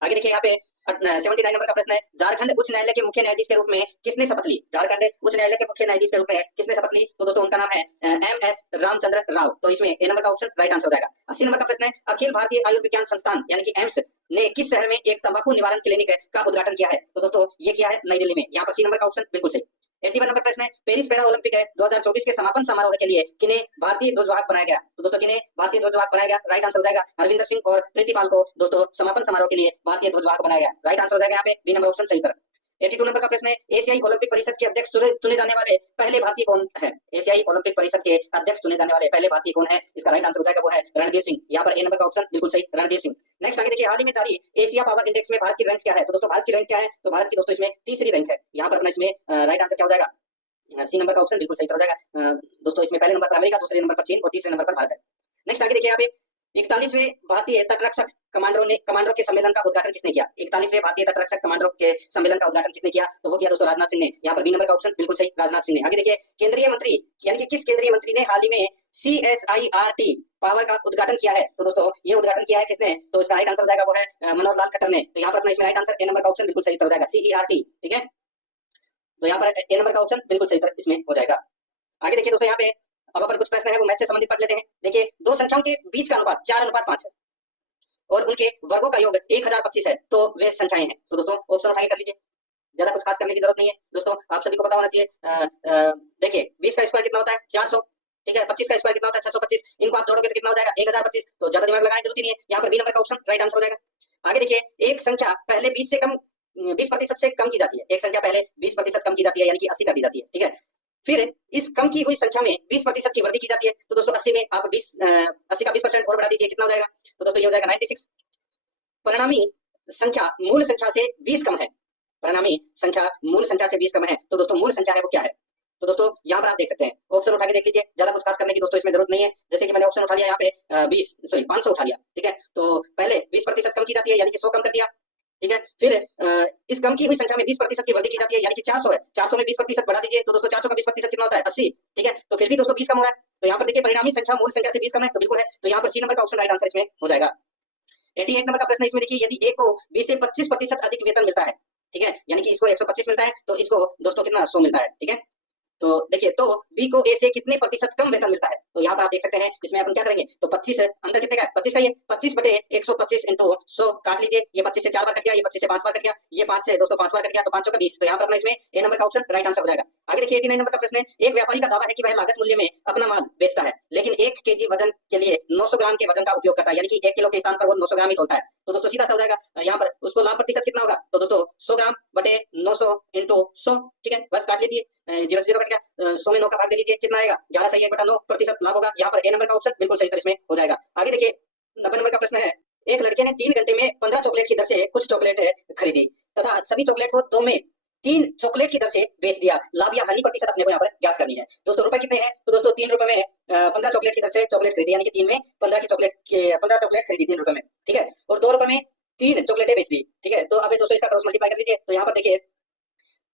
आगे देखिए, यहाँ पे 79 नंबर का प्रश्न है, झारखंड उच्च न्यायालय के मुख्य न्यायाधीश के रूप में किसने शपथ ली? झारखंड उच्च न्यायालय के मुख्य न्यायाधीश के रूप में किसने शपथ ली? तो दोस्तों उनका नाम है MS रामचंद्र राव। तो इसमें ए नंबर का ऑप्शन राइट आंसर हो जाएगा। 80 नंबर का प्रश्न है, अखिल भारतीय आयुर्विज्ञान संस्थान यानी कि एम्स ने किस शहर में एक तंबाकू निवारण क्लिनिक का उद्घाटन किया है? तो दोस्तों ये किया है नई दिल्ली में। यहाँ पर सी नंबर का ऑप्शन बिल्कुल सही। 81 नंबर प्रश्न है, पेरिस पैरा ओलंपिक 2024 के समापन समारोह के लिए किन्हें भारतीय ध्वजवाहक बनाया गया? तो दोस्तों किन्हें भारतीय ध्वजवाहक बनाया गया? राइट आंसर हो जाएगा हरविंदर सिंह और प्रीतिपाल को दोस्तों समापन समारोह के लिए भारतीय ध्वजवाहक बनाया गया। राइट आंसर हो जाएगा यहाँ पे बी नंबर ऑप्शन सही उत्तर। 82 नंबर का प्रश्न है, एशियाई ओलंपिक परिषद के अध्यक्ष चुने जाने वाले पहले भारतीय कौन है? एशियाई ओलंपिक परिषद के अध्यक्ष चुने जाने वाले पहले भारतीय कौन है? इसका राइट आंसर हो जाएगा वो है रणधीर सिंह। यहाँ पर ए नंबर का ऑप्शन बिल्कुल सही, रणधीर सिंह। नेक्स्ट आगे देखिए, हाल ही में जारी एशिया पावर इंडेक्स में भारत की रैंक क्या है? तो दोस्तों भारत की रैंक क्या है? तो भारत की दोस्तों इसमें तीसरी रैंक है। यहाँ पर अपना इसमें राइट आंसर क्या हो जाएगा? सी नंबर का ऑप्शन बिल्कुल सही हो जाएगा। दोस्तों इसमें पहले नंबर पर अमेरिका, दूसरे नंबर पर चीन और तीसरे नंबर पर भारत है। नेक्स्ट आगे देखिए, यहाँ पे 41वें भारतीय तटरक्षक कमांडरों के सम्मेलन का उद्घाटन किसने किया? 41वें भारतीय तटरक्षक कमांडरों के सम्मेलन का उद्घाटन किसने किया? तो वो किया दोस्तों राजनाथ सिंह ने। यहाँ पर बी नंबर का ऑप्शन बिल्कुल सही, राजनाथ सिंह ने। आगे देखिए, केंद्रीय मंत्री यानी कि किस केंद्रीय मंत्री ने हाल ही में CSIRT पावर का उद्घाटन किया है? तो दोस्तों ये उद्घाटन किया है किसने? तो इसका राइट आंसर हो जाएगा वो है मनोहर लाल खट्टर ने। तो यहाँ पर अपना इसमें राइट आंसर ए नंबर का ऑप्शन बिल्कुल सही उत्तर हो जाएगा, CERT। ठीक है, तो यहाँ पर ए नंबर का ऑप्शन बिल्कुल सही उत्तर इसमें हो जाएगा। आगे देखिए दोस्तों, यहाँ पे अब अपन कुछ प्रश्न है वो मैथ से संबंधित पढ़ लेते हैं। देखिए, दो संख्याओं के बीच का अनुपात 4:5 है और उनके वर्गों का योग 1025 है, तो वे संख्याएं हैं। तो दोस्तों ऑप्शन उठा के कर लीजिए, ज्यादा कुछ खास करने की जरूरत नहीं है दोस्तों, आप सभी को पता होना चाहिए। देखिए 20 का स्क्वायर कितना होता है? 400। ठीक है, 25 का स्क्वायर कितना होता है? 625। इनको आप जोड़ोगे तो कितना हो जाएगा? 1025। तो ज्यादा दिमाग लगाने की जरूरत ही नहीं है, यहाँ पर बी नंबर का ऑप्शन राइट आंसर हो जाएगा। आगे देखिए, एक संख्या पहले 20% से कम की जाती है। एक संख्या पहले 20% कम की जाती है, यानी कि 80 कर दी जाती है। ठीक है, फिर इस कम की हुई संख्या में 20% की वृद्धि की जाती है। तो दोस्तों 80 में आप 80 का 20% और बढ़ा दीजिए, कितना हो जाएगा? तो दोस्तों ये हो जाएगा 96। परिणामी संख्या मूल संख्या से 20 कम है। परिणामी संख्या मूल संख्या से 20 कम है, तो दोस्तों मूल संख्या है वो क्या है? तो दोस्तों यहाँ पर आप देख सकते हैं, ऑप्शन उठा के देख लीजिए, ज्यादा कुछ खास करने की दोस्तों इसमें जरूरत नहीं है। जैसे कि मैंने ऑप्शन उठा लिया यहाँ पे 500 उठा लिया। ठीक है, तो पहले 20% कम की जाती है, यानी कि 100 कम कर दिया। ठीक है, फिर इस कम की हुई संख्या में 20% की वृद्धि की जाती है, यानी कि 400 है। 400 में 20% बढ़ा दीजिए, तो दोस्तों 400 का 20% कितना होता है? 80। ठीक है, तो फिर भी दोस्तों 20 कम हो रहा है। तो यहाँ पर देखिए, परिणामी संख्या मूल संख्या से 20 कम है, तो बिल्कुल है। तो यहाँ पर सी नंबर का ऑप्शन राइट आंसर इसमें हो जाएगा। 88 नंबर का प्रश्न इसमें देखिए, यदि ए को बी से 25% अधिक वेतन मिलता है, ठीक है, यानी कि इसको 125 मिलता है, तो इसको दोस्तों कितना? 100 मिलता है। ठीक है, तो देखिए, तो बी को ए से कितने प्रतिशत कम वेतन मिलता है? तो यहाँ पर आप देख सकते हैं, इसमें अपन क्या करेंगे, तो 25 अंदर कितने का है? 25 का, ये 25 बटे 125 इंटू 100 काट लीजिए। ये 25 से 4 बार कट गया, ये 25 से 5 बार कट गया, ये 5 से दोस्तों 5 बार कट गया, तो 5 का 20। तो यहाँ पर अपना इसमें ए नंबर का ऑप्शन राइट आंसर हो जाएगा। आगे देखिए, 89 नंबर का प्रश्न है, एक व्यापारी का दावा है कि वह लागत मूल्य में अपना माल बेचता है, लेकिन 1 केजी वजन के लिए 900 ग्राम के वजन का उपयोग करता है, यानी कि 1 किलो के स्थान पर वो 900 ग्राम ही तोलता है। तो दोस्तों सीधा सा हो जाएगा, यहाँ पर उसको लाभ प्रतिशत कितना होगा? तो दोस्तों 100 ग्राम बटे 900 इंटू 100। ठीक है, बस काट लीजिए, 0 से 0 कट गया, 100 में 9 का भाग दे लीजिए, कितना आएगा? 11 सही 1/9% लाभ होगा। यहाँ पर ए नंबर का ऑप्शन बिल्कुल सही इसमें हो जाएगा। आगे देखिए, 90 नंबर का प्रश्न है, एक लड़के ने 3 घंटे में 15 चॉकलेट की दर से कुछ चॉकलेट खरीदी तथा सभी चॉकलेट को 2 में 3 चॉकलेट की दर से बेच दिया। लाभ या हानि प्रतिशत अपने को यहाँ पर ज्ञात करनी है। दोस्तों रुपए कितने हैं? तो दोस्तों 3 रुपए में 15 चॉकलेट की दर से चॉकलेट खरीदी, यानी कि 3 में 15 चॉकलेट खरीदी 3 रुपए में। ठीक है, और 2 रुपए में 3 चॉकलेटें बेच दी। ठीक है, तो अब दोस्तों इसका क्रॉस मल्टीप्लाई कर लीजिए, तो यहाँ पर देखिए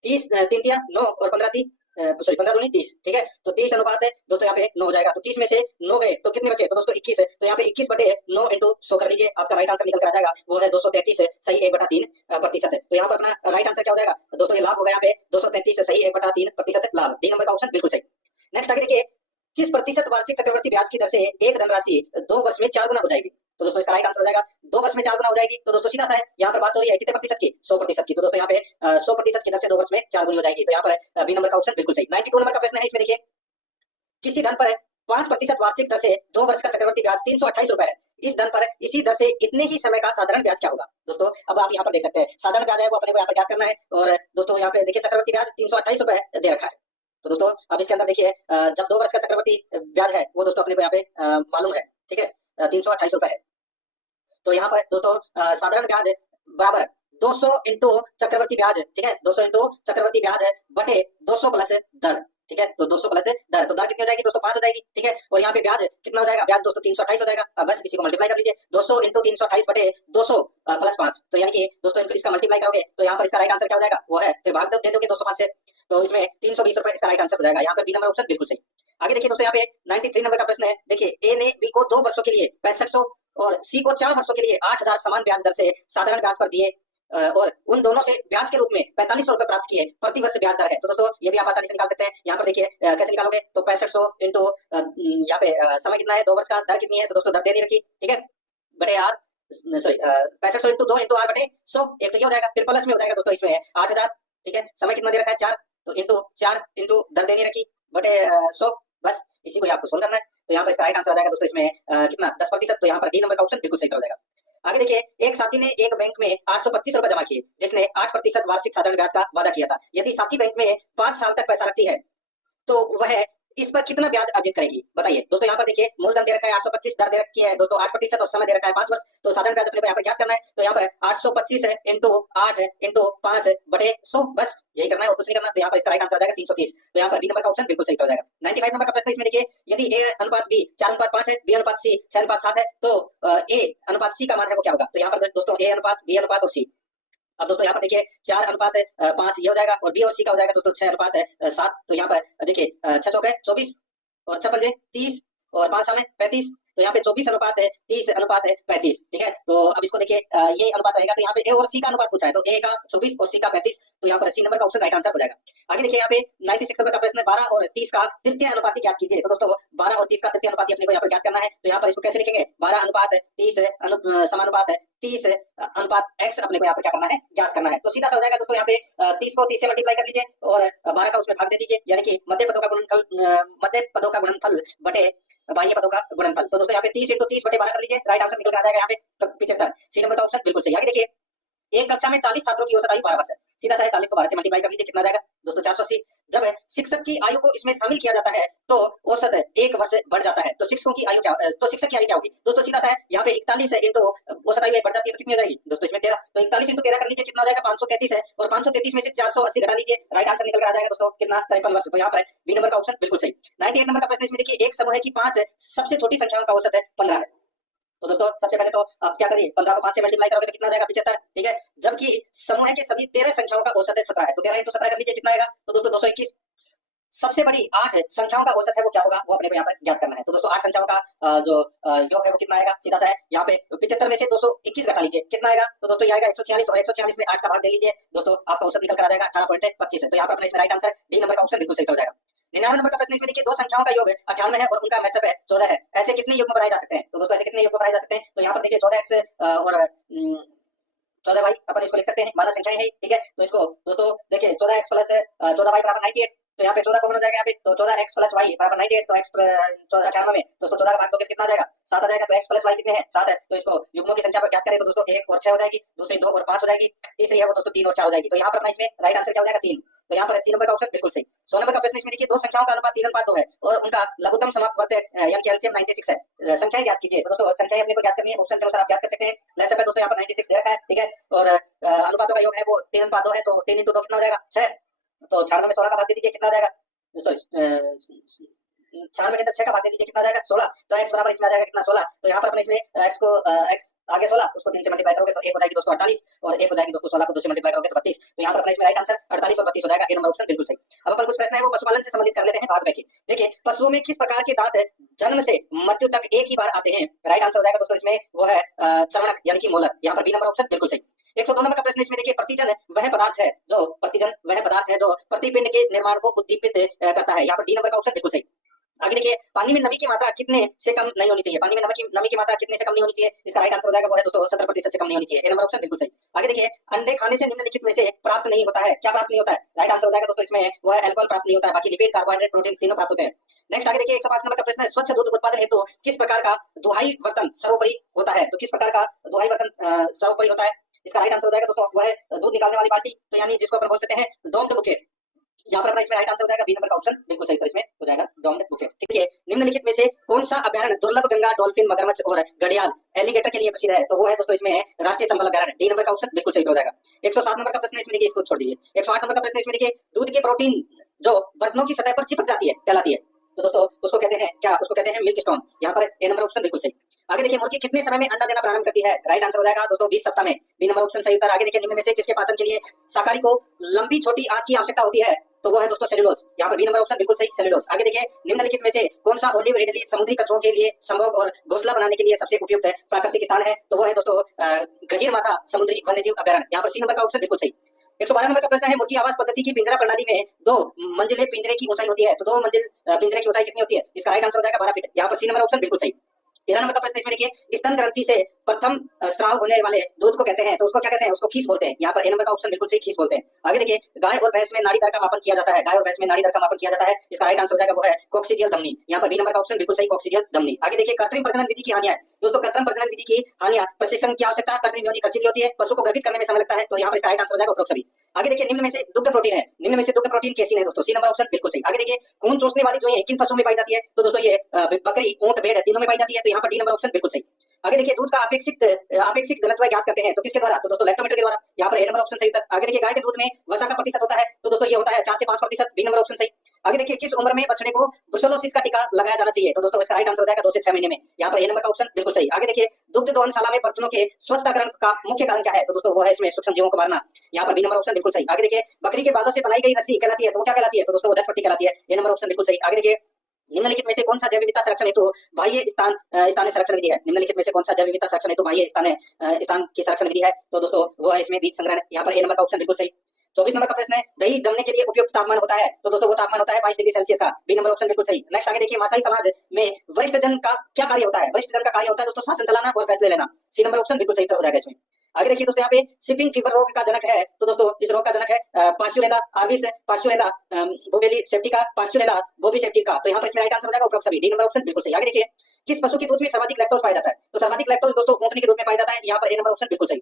30 3 तिया 9 और 15 ती 15 दूनी 30। ठीक है, तो 30 अनुपात है दोस्तों, यहाँ पे 9 हो जाएगा। तो 30 में से 9 गए तो कितने बचे? तो दोस्तों 21 है। तो यहाँ पे 21 बटे 9 इंटू 100 कर लीजिए, आपका राइट आंसर निकल कर आ जाएगा, वो है 233 सही 1/3% है। तो यहाँ पर अपना राइट आंसर क्या हो जाएगा? दोस्तों ये लाभ होगा यहाँ पे 233 सही 1/3% लाभ, डी नंबर का ऑप्शन बिल्कुल सही। नेक्स्ट आगे देखिए, किस प्रतिशत वार्षिक चक्रवर्ती ब्याज की दर से एक धनराशि 2 वर्ष में 4 गुना हो जाएगी? तो दोस्तों इसका राइट आंसर हो जाएगा 2 वर्ष में 4 गुना हो जाएगी। तो दोस्तों सीधा सा है, यहाँ पर बात हो रही है कितने प्रतिशत की? 100% की। तो दोस्तों यहाँ पे 100% की दर से 2 वर्ष में 4 गुनी हो जाएगी। तो यहाँ पर बी नंबर का ऑप्शन बिल्कुल सही। 92 नंबर का प्रश्न है, इसमें देखिए, किसी धन पर 5% वार्षिक दर से 2 वर्ष का चक्रवर्ती ब्याज 328 रुपए है। इस धन पर इसी दर से इतने ही समय का साधारण ब्याज क्या होगा? दोस्तों अब आप यहाँ पर देख सकते हैं, साधारण ब्याज है वो अपने को यहाँ पर ज्ञात करना है। और दोस्तों यहाँ पे देखिए, चक्रवर्ती ब्याज 328 रुपए दे रखा है। तो दोस्तों अब इसके अंदर देखिए, जब 2 वर्ष का चक्रवर्ती ब्याज है वो दोस्तों अपने को यहाँ पे मालूम है। ठीक है, 328 रुपए है। तो यहाँ पर दोस्तों साधारण ब्याज बराबर 200 इंटू चक्रवर्ती ब्याज। ठीक है, 200 इंटू चक्रवर्ती ब्याज बटे 200 प्लस दर। ठीक है, तो 200 प्लस दर, तो दर कितनी हो जाएगी दोस्तों? 5 हो जाएगी। ठीक है, और यहाँ पे ब्याज कितना हो जाएगा? ब्याज दोस्तों 328 हो जाएगा। अब बस इसी को मल्टीप्लाई कर लीजिए, 200 इंटू 328 बटे 200 प्लस 5। तो यानी कि दोस्तों इसका मल्टीप्लाई करोगे तो यहाँ पर इसका राइट आंसर क्या हो जाएगा? वो है, फिर भाग दे दोगे 205 से, तो इसमें 320 रुपए इसका राइट आंसर हो जाएगा। यहाँ पर बी नंबर ऑप्शन बिल्कुल सही। आगे देखिए दोस्तों, यहाँ पे 93 नंबर का प्रश्न है, देखिए, ए ने बी को 2 वर्षों के लिए 6500 और सी को 4 वर्षों के लिए 8000 समान ब्याज दर से साधारण ब्याज पर दिए और उन दोनों से ब्याज के रूप में 4500 रुपए प्राप्त किए, प्रति वर्ष ब्याज दर है। तो दोस्तों ये भी आप आसानी से निकाल सकते हैं। यहाँ पर देखिए कैसे निकालोगे, तो 6500 इंटू यहाँ पे समय कितना है, 2 वर्ष का, दर कितनी है? तो दोस्तों दर दे नहीं रखी। ठीक है, बटे R, sorry 6500 into 2 into R बटे 100, एक तो ये हो जाएगा, फिर प्लस में हो जाएगा दोस्तों इसमें 8000। ठीक है, समय कितना दे रखा है? 4, तो इंटू 4 इंटू दर दे नहीं रखी बटे 100, बस इसी को आपको सोल्व करना है। तो यहाँ पर इसका राइट आंसर आ जाएगा दोस्तों इसमें कितना? 10%। तो यहाँ पर डी नंबर का ऑप्शन बिल्कुल सही हो जाएगा। आगे देखिए, एक साथी ने एक बैंक में 825 रुपए जमा किए, जिसने 8% वार्षिक साधारण ब्याज का वादा किया था। यदि साथी बैंक में 5 साल तक पैसा रखती है तो वह इस पर कितना ब्याज अर्जित करेगी बताइए दोस्तों। यहाँ पर देखिए मूलधन दे रखा है 825, दर दे रखी है दोस्तों 8% और समय दे रखा है 5 वर्ष। तो साधारण ब्याज अपने को यहाँ पर ज्ञात करना है। तो यहाँ पर 825 है इंटू 8 इंटू 5 बटे 100, बस यही करना है और कुछ नहीं करना। तो यहाँ पर इसका राइट आंसर आ जाएगा 330। तो यहाँ पर बी नंबर का ऑप्शन बिल्कुल सही हो जाएगा। 95 नंबर का प्रश्न इसमें देखिए, यदि ए अनुपात बी 4:5 है, बी अनुपात सी 6:7 है, तो ए अनुपात सी का मान है वो क्या होगा। तो यहाँ पर दोस्तों ए अनुपात बी अनुपात और सी। अब दोस्तों यहाँ पर देखिए 4:5 ये हो जाएगा और बी और सी का हो जाएगा दोस्तों 6:7। तो यहाँ पर देखिए 6 चौके 24 और 6 पंजे 30 और 5 सामे 35। तो यहाँ पे 24:30:35, ठीक है। तो अब इसको देखिए ये अनुपात रहेगा। तो यहाँ पे ए और सी का अनुपात पूछा है, तो ए का 24 और सी का 35। तो यहाँ पर सी नंबर का ऑप्शन राइट आंसर हो जाएगा। आगे देखिए यहाँ पे 96 नंबर का प्रश्न है 12 और 30 का तृतीय अनुपाती ज्ञात कीजिए। तो दोस्तों 12 और 30 का तृतीय अनुपाती अपने को यहाँ पर ज्ञात करना है। तो यहाँ पर इसको कैसे लिखेंगे, 12:30 समानुपात 30 अनुपात x अपने को यहाँ पर क्या करना है, ज्ञात करना है। तो सीधा सा हो जाएगा दोस्तों, यहाँ पे 30 को 30 से मल्टीप्लाई कर लीजिए और 12 का उसमें भाग दे दीजिए, यानी कि मध्य पदों का गुणनफल बटे बाह्य पदों का गुणनफल। तो दोस्तों यहाँ पे 30 × 30/12 कर लीजिए, राइट आंसर निकल कर आ जाएगा यहाँ पे 75। सी नंबर का ऑप्शन बिल्कुल सही। आगे देखिए एक कक्षा में 40 छात्रों की औसत आयु 12 वर्ष है। सीधा सा 40 को 12 से मल्टीप्लाई कर लीजिए, कितना जाएगा दोस्तों 480। जब शिक्षक की आयु को इसमें शामिल किया जाता है तो औसत 1 वर्ष बढ़ जाता है। तो शिक्षकों की आयु क्या, तो शिक्षक की आयु क्या होगी दोस्तों, सीधा सा है यहाँ पे 41 इंटू औसत आयु 1 बढ़ जाती है तो कितनी हो जाएगी दोस्तों इसमें 13। तो 41 × 13 कर लीजिए, कितना हो जाएगा 533 है और 533 में से 480 घटा लीजिए, राइट आंसर निकल कर आ जाएगा दोस्तों कितना 53 वर्ष। तो यहाँ पर बी नंबर का ऑप्शन बिल्कुल सही। 98 नंबर का प्रश्न इसमें देखिए, एक समूह की 5 सबसे छोटी संख्याओं का औसत है 15 है। तो दोस्तों सबसे पहले तो आप क्या करिए, 15 को 5 से मल्टीप्लाई करोगे तो कितना जाएगा 75, ठीक है। जबकि समूह के सभी 13 संख्याओं का औसत है 17 है, तो 13 × 17 कर लीजिए, कितना आएगा तो दोस्तों 221। सबसे बड़ी 8 संख्याओं का औसत है वो क्या होगा, वो अपने को यहाँ पर ज्ञात करना है। तो दोस्तों 8 संख्याओं का जो योग है वो कितना आएगा, सीधा सा है यहाँ पे 75 में से 221 घटा लीजिए, कितना आएगा तो दोस्तों ये आएगा 146 और 146 में 8 का भाग दे लीजिए दोस्तों, आपका औसत निकल कर आ जाएगा 18.25 है। तो यहाँ पर अपने इसमें राइट आंसर डी नंबर का ऑप्शन बिल्कुल सही हो जाएगा। 99 नंबर का प्रश्न इसमें देखिए, दो संख्याओं का योग 98 है और उनका मैसअप है 14 है, ऐसे कितने युग्म बनाए जा सकते हैं। तो दोस्तों ऐसे कितने युग्म बनाए जा सकते हैं, तो यहाँ पर देखिए 14x और 14y अपन इसको लिख सकते हैं, मानव संख्याएं हैं, ठीक है। तो इसको दोस्तों देखिए 14x + 14y = 98। तो यहाँ पे 14 कॉमन हो जाएगा, यहाँ पे तो 14x + y = 98। तो x 98 में दोस्तों 14 का भाग दोगे कितना आ जाएगा 7 आ जाएगा। तो x + y कितने हैं 7 है। तो इसको युग्मों की संख्या पर ज्ञात करें तो दोस्तों 1 और 6 हो जाएगी, दूसरी 2 और 5 हो जाएगी, तीसरी है वो दोस्तों 3 और 4 हो जाएगी। तो यहाँ पर अपना इसमें राइट आंसर क्या हो जाएगा 3। तो यहाँ पर सी नंबर का ऑप्शन बिल्कुल सही। 100 नंबर का प्रश्न इसमें देखिए, दो संख्याओं का अनुपात 3:2 है और उनका लघुत्तम समापवर्तक यानी कि एलसीएम 96 है। संख्याएं ज्ञात कीजिए। तो दोस्तों संख्याएं अपने को ज्ञात करनी है, ऑप्शन के अनुसार आप ज्ञात कर सकते हैं। लेसन पे दोस्तों यहाँ पर 96 दे रखा है, ठीक है। और अनुपातों का योग है वो 3:2 है, तो 3 × 2 कितना हो जाएगा 6। तो 96 में 16 का भाग दे दीजिए, कितना आ जाएगा, सॉरी 96 के अंदर 6 का भाग दे दीजिए, कितना आ जाएगा 16। तो x बराबर इसमें आ जाएगा कितना 16। तो यहाँ पर अपने इसमें x को x आगे 16 उसको 3 से मल्टीप्लाई करोगे तो 1 हो जाएगी दोस्तों 48 और 1 हो जाएगी दोस्तों 16 को 2 से मल्टीप्लाई करोगे तो 32। तो यहाँ पर अपने इसमें राइट आंसर 48 और 32 हो जाएगा, ए नंबर ऑप्शन बिल्कुल सही। अब अपन कुछ प्रश्न है वो पशुपालन से संबंधित कर लेते हैं भाग में के। देखिए पशुओं में किस प्रकार के दांत जन्म से मृत्यु तक एक ही बार आते हैं, राइट आंसर हो जाएगा दोस्तों इसमें वो है चर्वणक यानी कि मोलर। यहाँ पर बी नंबर ऑप्शन बिल्कुल सही। 102 नंबर का प्रश्न इसमें देखिए, प्रतिजन वह पदार्थ है जो प्रतिपिंड के निर्माण को उद्दीपित करता है। यहाँ पर डी नंबर का ऑप्शन बिल्कुल सही। आगे देखिए, पानी में नमी की मात्रा कितने से कम नहीं होनी चाहिए, पानी में नमी की मात्रा कितने से कम नहीं होनी चाहिए, इसका राइट आंसर हो जाएगा वो है दोस्तों 70% से कम नहीं होनी चाहिए, ए नंबर ऑप्शन बिल्कुल सही। आगे देखिए, अंडे खाने से निम्नलिखित में से प्राप्त नहीं होता है, क्या प्राप्त नहीं होता है, राइट आंसर हो जाएगा दोस्तों इसमें वो है अल्कोहल प्राप्त नहीं होता है, बाकी लिपिड कार्बोहाइड्रेट प्रोटीन तीनों प्राप्त होते हैं। नेक्स्ट आगे देखिए 105 नंबर का प्रश्न है, स्वच्छ दूध उत्पादन हेतु किस प्रकार का दुहाई बर्तन सर्वोपरि होता है। तो किस प्रकार का दुहाई बर्तन सर्वोपरि होता है, इसका राइट आंसर हो जाएगा दोस्तों वो है दूध निकालने वाली बाल्टी, तो यानी जिसको अपन बोल सकते हैं डोम्ड बुकेट। यहाँ पर अपना इसमें राइट आंसर हो जाएगा बी नंबर का ऑप्शन बिल्कुल सही। तो इसमें हो जाएगा डोम्ड बुकेट, ठीक है। निम्नलिखित में से कौन सा अभ्यारण्य दुर्लभ गंगा डॉल्फिन मगरमच्छ और घड़ियाल एलिगेटर के लिए प्रसिद्ध है, तो वो है दोस्तों इसमें राष्ट्रीय चंबल अभ्यारण्य, डी नंबर का ऑप्शन बिल्कुल सही हो जाएगा। 107 नंबर का प्रश्न इसमें देखिए, इसको छोड़ दीजिए। 108 नंबर का प्रश्न इसमें देखिए, दूध के प्रोटीन जो बर्तनों की सतह पर चिपक जाती है कहलाती है, तो दोस्तों उसको कहते हैं क्या, उसको कहते हैं मिल्क स्टोन। यहाँ पर ए नंबर ऑप्शन बिल्कुल सही। आगे देखिए, मुर्गी कितने समय में अंडा देना प्रारंभ करती है, राइट आंसर हो जाएगा दोस्तों 20 सप्ताह में, बी नंबर ऑप्शन सही उत्तर। आगे देखिए, निम्न में से किसके पाचन के लिए शाकाहारी को लंबी छोटी आंत की आवश्यकता होती है, तो वो है दोस्तों सेल्यूलोज। यहाँ पर बी नंबर ऑप्शन बिल्कुल सही, सेल्यूलोज। आगे देखिए, निम्नलिखित में से कौन सा ओलिव रिडली समुद्री कछुओं के लिए संभोग और घोंसला बनाने के लिए सबसे उपयुक्त प्राकृतिक स्थान है, तो वो है दोस्तों गहीर माथा समुद्री वन्यजीव अभ्यारण्य। यहाँ पर सी नंबर का ऑप्शन बिल्कुल सही। 112 नंबर का प्रश्न है, मुर्गी आवास पद्धति की पिंजरा प्रणाली में 2 मंजिले पिंजरे की ऊंचाई होती है, तो 2 मंजिल पिंजरे की ऊंचाई कितनी होती है, इसका राइट आंसर हो जाएगा 12 फीट। यहाँ पर सी नंबर ऑप्शन बिल्कुल सही। 13 नंबर का प्रश्न इसमें देखिए, स्तन ग्रंथि से प्रथम स्राव होने वाले दूध को कहते हैं, तो उसको क्या कहते हैं, उसको खीस बोलते हैं। यहाँ पर ए नंबर का ऑप्शन बिल्कुल सही, खीस बोलते हैं। आगे देखिए, गाय और भैंस में नाड़ी दर का मापन किया जाता है, गाय और भैंस में नाड़ी दर का मापन किया जाता है, इसका राइट आंसर हो जाएगा वो है कोक्सीजियल धमनी। यहाँ पर बी नंबर का ऑप्शन बिल्कुल सही, कोक्सीजियल धमनी। आगे देखिए, कृत्रिम प्रजनन विधि की हानियां। दोस्तों, कृत्रिम प्रजनन विधि की हानियां, प्रशिक्षण की आवश्यकता, कृत्रिम योनि खर्चीली होती है, पशु को गर्भित करने में समय लगता है, तो यहाँ पर इसका राइट आंसर हो जाएगा उपरोक्त सभी। आगे देखिए, निम्न में से दुग्ध प्रोटीन है, निम्न में से दुग्ध प्रोटीन कैसीन है दोस्तों, सी नंबर ऑप्शन बिल्कुल सही। आगे देखिए, खून चूसने वाली जो है किन पशुओं में पाई जाती है, तो दोस्तों ये बकरी, ऊंट, भेड़ तीनों में पाई जाती है, तो यहाँ पर डी नंबर ऑप्शन बिल्कुल सही। आगे देखिए, दूध का अपेक्षित घनत्व ज्ञात करते हैं, तो किसके द्वारा, तो दोस्तों लैक्टोमीटर के द्वारा। यहाँ पर ए नंबर ऑप्शन सही उत्तर। आगे देखिए, गाय के दूध में वसा का प्रतिशत होता है, तो दोस्तों ये होता है 4 से 5%, बी नंबर ऑप्शन सही। आगे देखिए, किस उम्र में बछड़े को ब्रुसेलोसिस का टीका लगाया जाना चाहिए, तो दोस्तों इसका राइट आंसर हो जाएगा 2 से 6 महीने में। यहाँ पर ए नंबर का ऑप्शन बिल्कुल सही। आगे देखिए, दुग्ध दोहनशाला में बर्तनों के स्वच्छताकरण का मुख्य कारण क्या है, तो दोस्तों वो है इसमें सूक्ष्म जीवों को मारना। यहाँ पर बी नंबर ऑप्शन बिल्कुल सही। आगे देखिए, बकरी के बालों से बनाई गई रस्सी कहलाती है, तो वो क्या कहलाती है, तो दोस्तों वो झटपट्टी कहलाती है, ए नंबर ऑप्शन बिल्कुल सही। आगे देखिए, निम्नलिखित में से कौन सा जैव विविधता संरक्षण हेतु बाह्य स्थानीय संरक्षण विधि है, निम्नलिखित में से कौन सा जैव विविधता संरक्षण हेतु बाह्य स्थान की संरक्षण विधि है, तो दोस्तों वो है इसमें बीज संग्रहण। यहाँ पर ए नंबर का ऑप्शन बिल्कुल सही। 24 नंबर का प्रश्न है, दही जमने के लिए उपयुक्त तापमान होता है, तो दोस्तों वो तापमान होता है 22 डिग्री सेल्सियस का, बी नंबर ऑप्शन बिल्कुल सही। नेक्स्ट आगे देखिए, मासाई समाज में वरिष्ठ जन का क्या कार्य होता है, वरिष्ठ जन का कार्य होता है दोस्तों शासन चलाना और फैसले लेना, सी नंबर ऑप्शन बिल्कुल सही उत्तर हो जाएगा इसमें। आगे देखिए दोस्तों, यहाँ पे शिपिंग फीवर रोग का जनक है, तो दोस्तों इस रोग का जनक है पास्चुरेला आर्विस, पास्चुरेला बोवेली सेप्टिका, पास्चुरेला बोवी सेप्टिका, तो यहाँ पर इसमें राइट आंसर हो जाएगा उपरोक्त सभी, डी नंबर ऑप्शन बिल्कुल सही। आगे देखिए, किस पशु के दूध में सर्वाधिक लैक्टोज पाया जाता है, तो सर्वाधिक लैक्टोज दोस्तों ऊंटनी के दूध में पाया जाता है, यहाँ पर ए नंबर ऑप्शन बिल्कुल सही।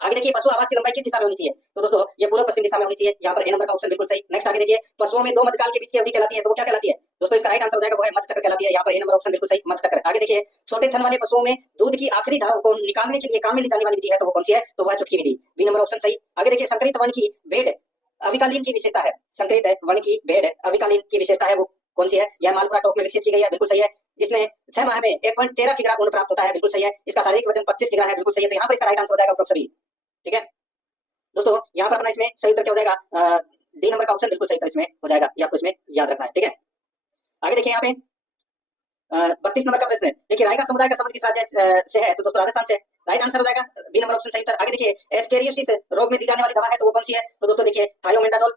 आगे देखिए, पशु आवास की लंबाई किस दिशा में होनी चाहिए, तो दोस्तों ये पूर्व पश्चिम दिशा में होनी चाहिए, यहाँ पर ए नंबर का ऑप्शन बिल्कुल सही। नेक्स्ट आगे देखिए, पशुओं में 2 मध्यकाल के बीच की अवधि कहलाती है, तो वो क्या कहलाती है, दोस्तों इसका राइट आंसर हो जाएगा वो है मध्य चक्र कहलाती है, यहाँ पर ए नंबर ऑप्शन बिल्कुल सही, मध्य चक्र। आगे देखिए, छोटे थन वाले पशुओं में दूध की आखिरी धाराओं को निकालने के लिए काम में ली जाने वाली विधि है, तो वो कौन सी है, तो वह चुटकी विधि, बी नंबर ऑप्शन सही। आगे देखिए, संकरित वर्ण की भेड़ अविकालीन की विशेषता है, संकरित वर्ण की भेड़ अविकालीन की विशेषता है, वो कौन सी है, यह मालपुरा टोक में विकसित की गई है, बिल्कुल सही है। इसने 6 माह में 1.13 किग्रा ऊन प्राप्त होता है, बिल्कुल सही है। इसका शारीरिक वजन 25 किग्रा है, बिल्कुल सही है, तो यहाँ पर इसका राइट आंसर हो जाएगा उपरोक्त सभी, ठीक है दोस्तों। यहाँ पर अपना इसमें सही उत्तर क्या हो जाएगा, डी नंबर का ऑप्शन बिल्कुल सही उत्तर इसमें हो जाएगा, ये आपको इसमें याद रखना है, ठीक है। आगे देखिए, यहाँ पे 32 नंबर का प्रश्न है, देखिए रायका समुदाय का संबंध किस राज्य से है, तो दोस्तों राजस्थान से, राइट आंसर हो जाएगा बी नंबर ऑप्शन सही उत्तर। आगे देखिए, एस्केरियोसिस रोग में दी जाने वाली दवा है, तो वो कौन सी है, तो दोस्तों देखिए थायोमेंडाजोल,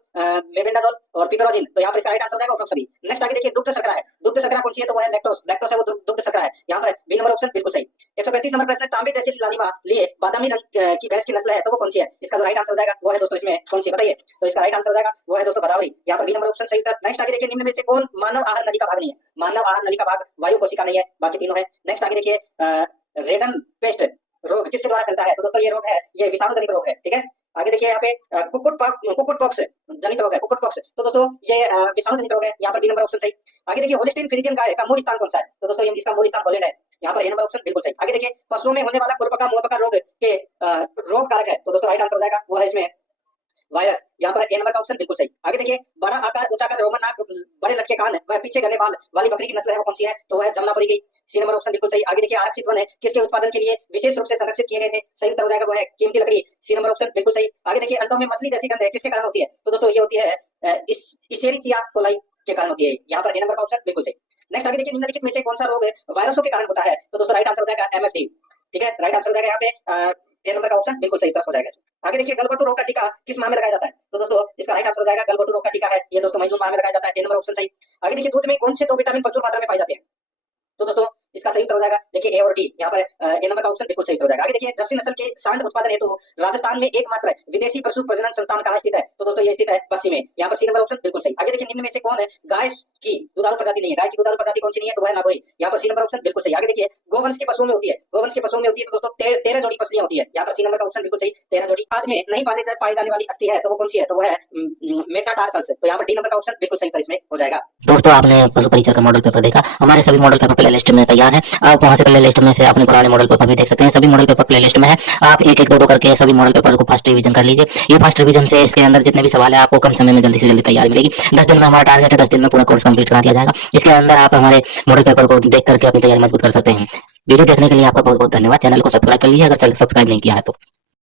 मेबेंडाजोल और पिपेरोजिन, तो यहाँ पर इसका राइट आंसर हो जाएगा उपरोक्त सभी। नेक्स्ट आगे देखिए, दुग्ध शर्करा है, दुग्ध शर्करा कौन सी है, तो वो है लैक्टोस, लैक्टोस है वो दुग्ध शर्करा है, यहाँ पर बी नंबर ऑप्शन बिल्कुल सही। 135 नंबर प्रश्न है, तांबे जैसी लालिमा लिए बादामी रंग की भैंस की नस्ल है, तो वो कौन सी है, इसका जो राइट आंसर हो जाएगा वो है दोस्तों इसमें कौन सी बताइए, तो इसका राइट आंसर हो जाएगा वो है दोस्तों गोदावरी, यहाँ पर बी नंबर ऑप्शन सही उत्तर। नेक्स्ट आगे देखिए, निम्न में से कौन मानव आहार नली का भाग नहीं है, मानव आहार नली का भाग वायु कोशिका नहीं है, बाकी तीनों है। नेक्स्ट आगे देखिए, रेडन पेस्ट रोग किसके द्वारा फैलता है, तो दोस्तों ये रोग है, ये विषाणु जनित रोग है, ठीक है। आगे देखिए, यहाँ पे कुक्कुट पॉक्स जनित रोग है, कुक्कुट पॉक्स, तो दोस्तों ये विषाणु जनित रोग है, यहाँ पर बी नंबर ऑप्शन सही। आगे देखिए, होलिस्टीन फ्रीजियन गाय का मूल स्थान कौन सा है, तो दोस्तों इसका मूल स्थान हॉलैंड है, यहाँ पर ए नंबर ऑप्शन बिल्कुल सही। आगे देखिए, पशुओं में होने वाला खुरपका मुंहपका रोग के रोग कारक है, तो दोस्तों राइट आंसर हो जाएगा वो है इसमें वायरस, यहाँ पर ए नंबर का ऑप्शन बिल्कुल सही। आगे देखिए, बड़ा आकार ऊंचा कर रोमन नाक बड़े लटके कान वह पीछे गले बाल वाली बकरी की नस्ल है, वो कौन सी है, तो वह जमनापुरी की, सी नंबर ऑप्शन बिल्कुल सही। आगे देखिए, आरक्षित वन है किसके उत्पादन के लिए विशेष रूप से संरक्षित किए गए थे, सही उत्तर हो जाएगा वो है कीमती लकड़ी, सी नंबर ऑप्शन बिल्कुल सही। आगे देखिए, अंतों में मछली जैसी गंध है किसके कारण होती है, तो दोस्तों ये होती है इशेरिचिया कोलाई के कारण होती है, यहाँ पर ए नंबर का ऑप्शन बिल्कुल सही। नेक्स्ट आगे देखिए, निम्नलिखित में से कौन सा रोग वायरसों के कारण होता है, तो दोस्तों राइट आंसर हो जाएगा एमएफडी, ठीक है, राइट आंसर हो जाएगा यहाँ पे ए नंबर का ऑप्शन बिल्कुल सही तरफ हो जाएगा। आगे देखिए, गलघोटू रोग का टीका किस माह में लगाया जाता है, तो दोस्तों इसका राइट आंसर हो जाएगा गलघोटू रोग का टीका है, ये दोस्तों मई जून माह में लगाया जाता है, ए नंबर ऑप्शन सही। आगे देखिए, दूध में कौन से 2 विटामिन प्रचुर मात्रा में पाए जाते हैं, तो दोस्तों इसका सही उत्तर हो जाएगा देखिए ए और डी, यहाँ पर ए नंबर का ऑप्शन बिल्कुल सही उत्तर हो जाएगा। आगे देखिए, जर्सी नस्ल के सांड उत्पादन हेतु राजस्थान में एकमात्र विदेशी पशु प्रजनन संस्थान कहाँ स्थित है, तो दोस्तों ये स्थित है पश्चिम में, यहाँ पर सी नंबर ऑप्शन बिल्कुल सही। आगे देखिए, निम्न में से कौन है गाय की दुधारू प्रजाति नहीं है, गाय की दुधारू प्रजाति कौन सी नहीं है, तो वह नागोरी, यहाँ पर सी नंबर ऑप्शन बिल्कुल सही। आगे देखिए, गोवंश के पशुओं में होती है, गोवंश के पशुओं में होती है, तो दोस्तों 13 जोड़ी पसलियां होती है, यहाँ पर सी नंबर का ऑप्शन बिल्कुल सही, 13 जोड़ी। आज में नहीं पाई जाने वाली अस्थि है, तो वो कौन सी है, तो वो है मेटाटार्सल्स, तो यहाँ पर डी नंबर का ऑप्शन बिल्कुल सही इसमें हो जाएगा। दोस्तों, आपने पशु परिचय का मॉडल पेपर देखा, हमारे सभी मॉडल पेपर प्ले लिस्ट में तैयार है, आप वहां से प्ले लिस्ट में से अपने पुराने मॉडल पेपर भी देख सकते हैं, सभी मॉडल पेपर प्ले लिस्ट में है, आप एक एक दो करके सभी मॉडल पेपर को फास्ट रिवीजन कर लीजिए। ये फास्ट रिवीजन से इसके अंदर जितने भी सवाल है आपको कम समय में जल्दी से जल्दी तैयारी मिलेगी। 10 दिन में हमारा टारगेट है, 10 दिन में पूरा कोर्स कंप्लीट करा दिया जाएगा। इसके अंदर आप हमारे मॉडल पेपर को देख करके अपनी तैयारी मजबूत कर सकते हैं। वीडियो देखने के लिए आपका बहुत बहुत धन्यवाद। चैनल को सब्सक्राइब कर लीजिए अगर सब्सक्राइब नहीं किया है तो।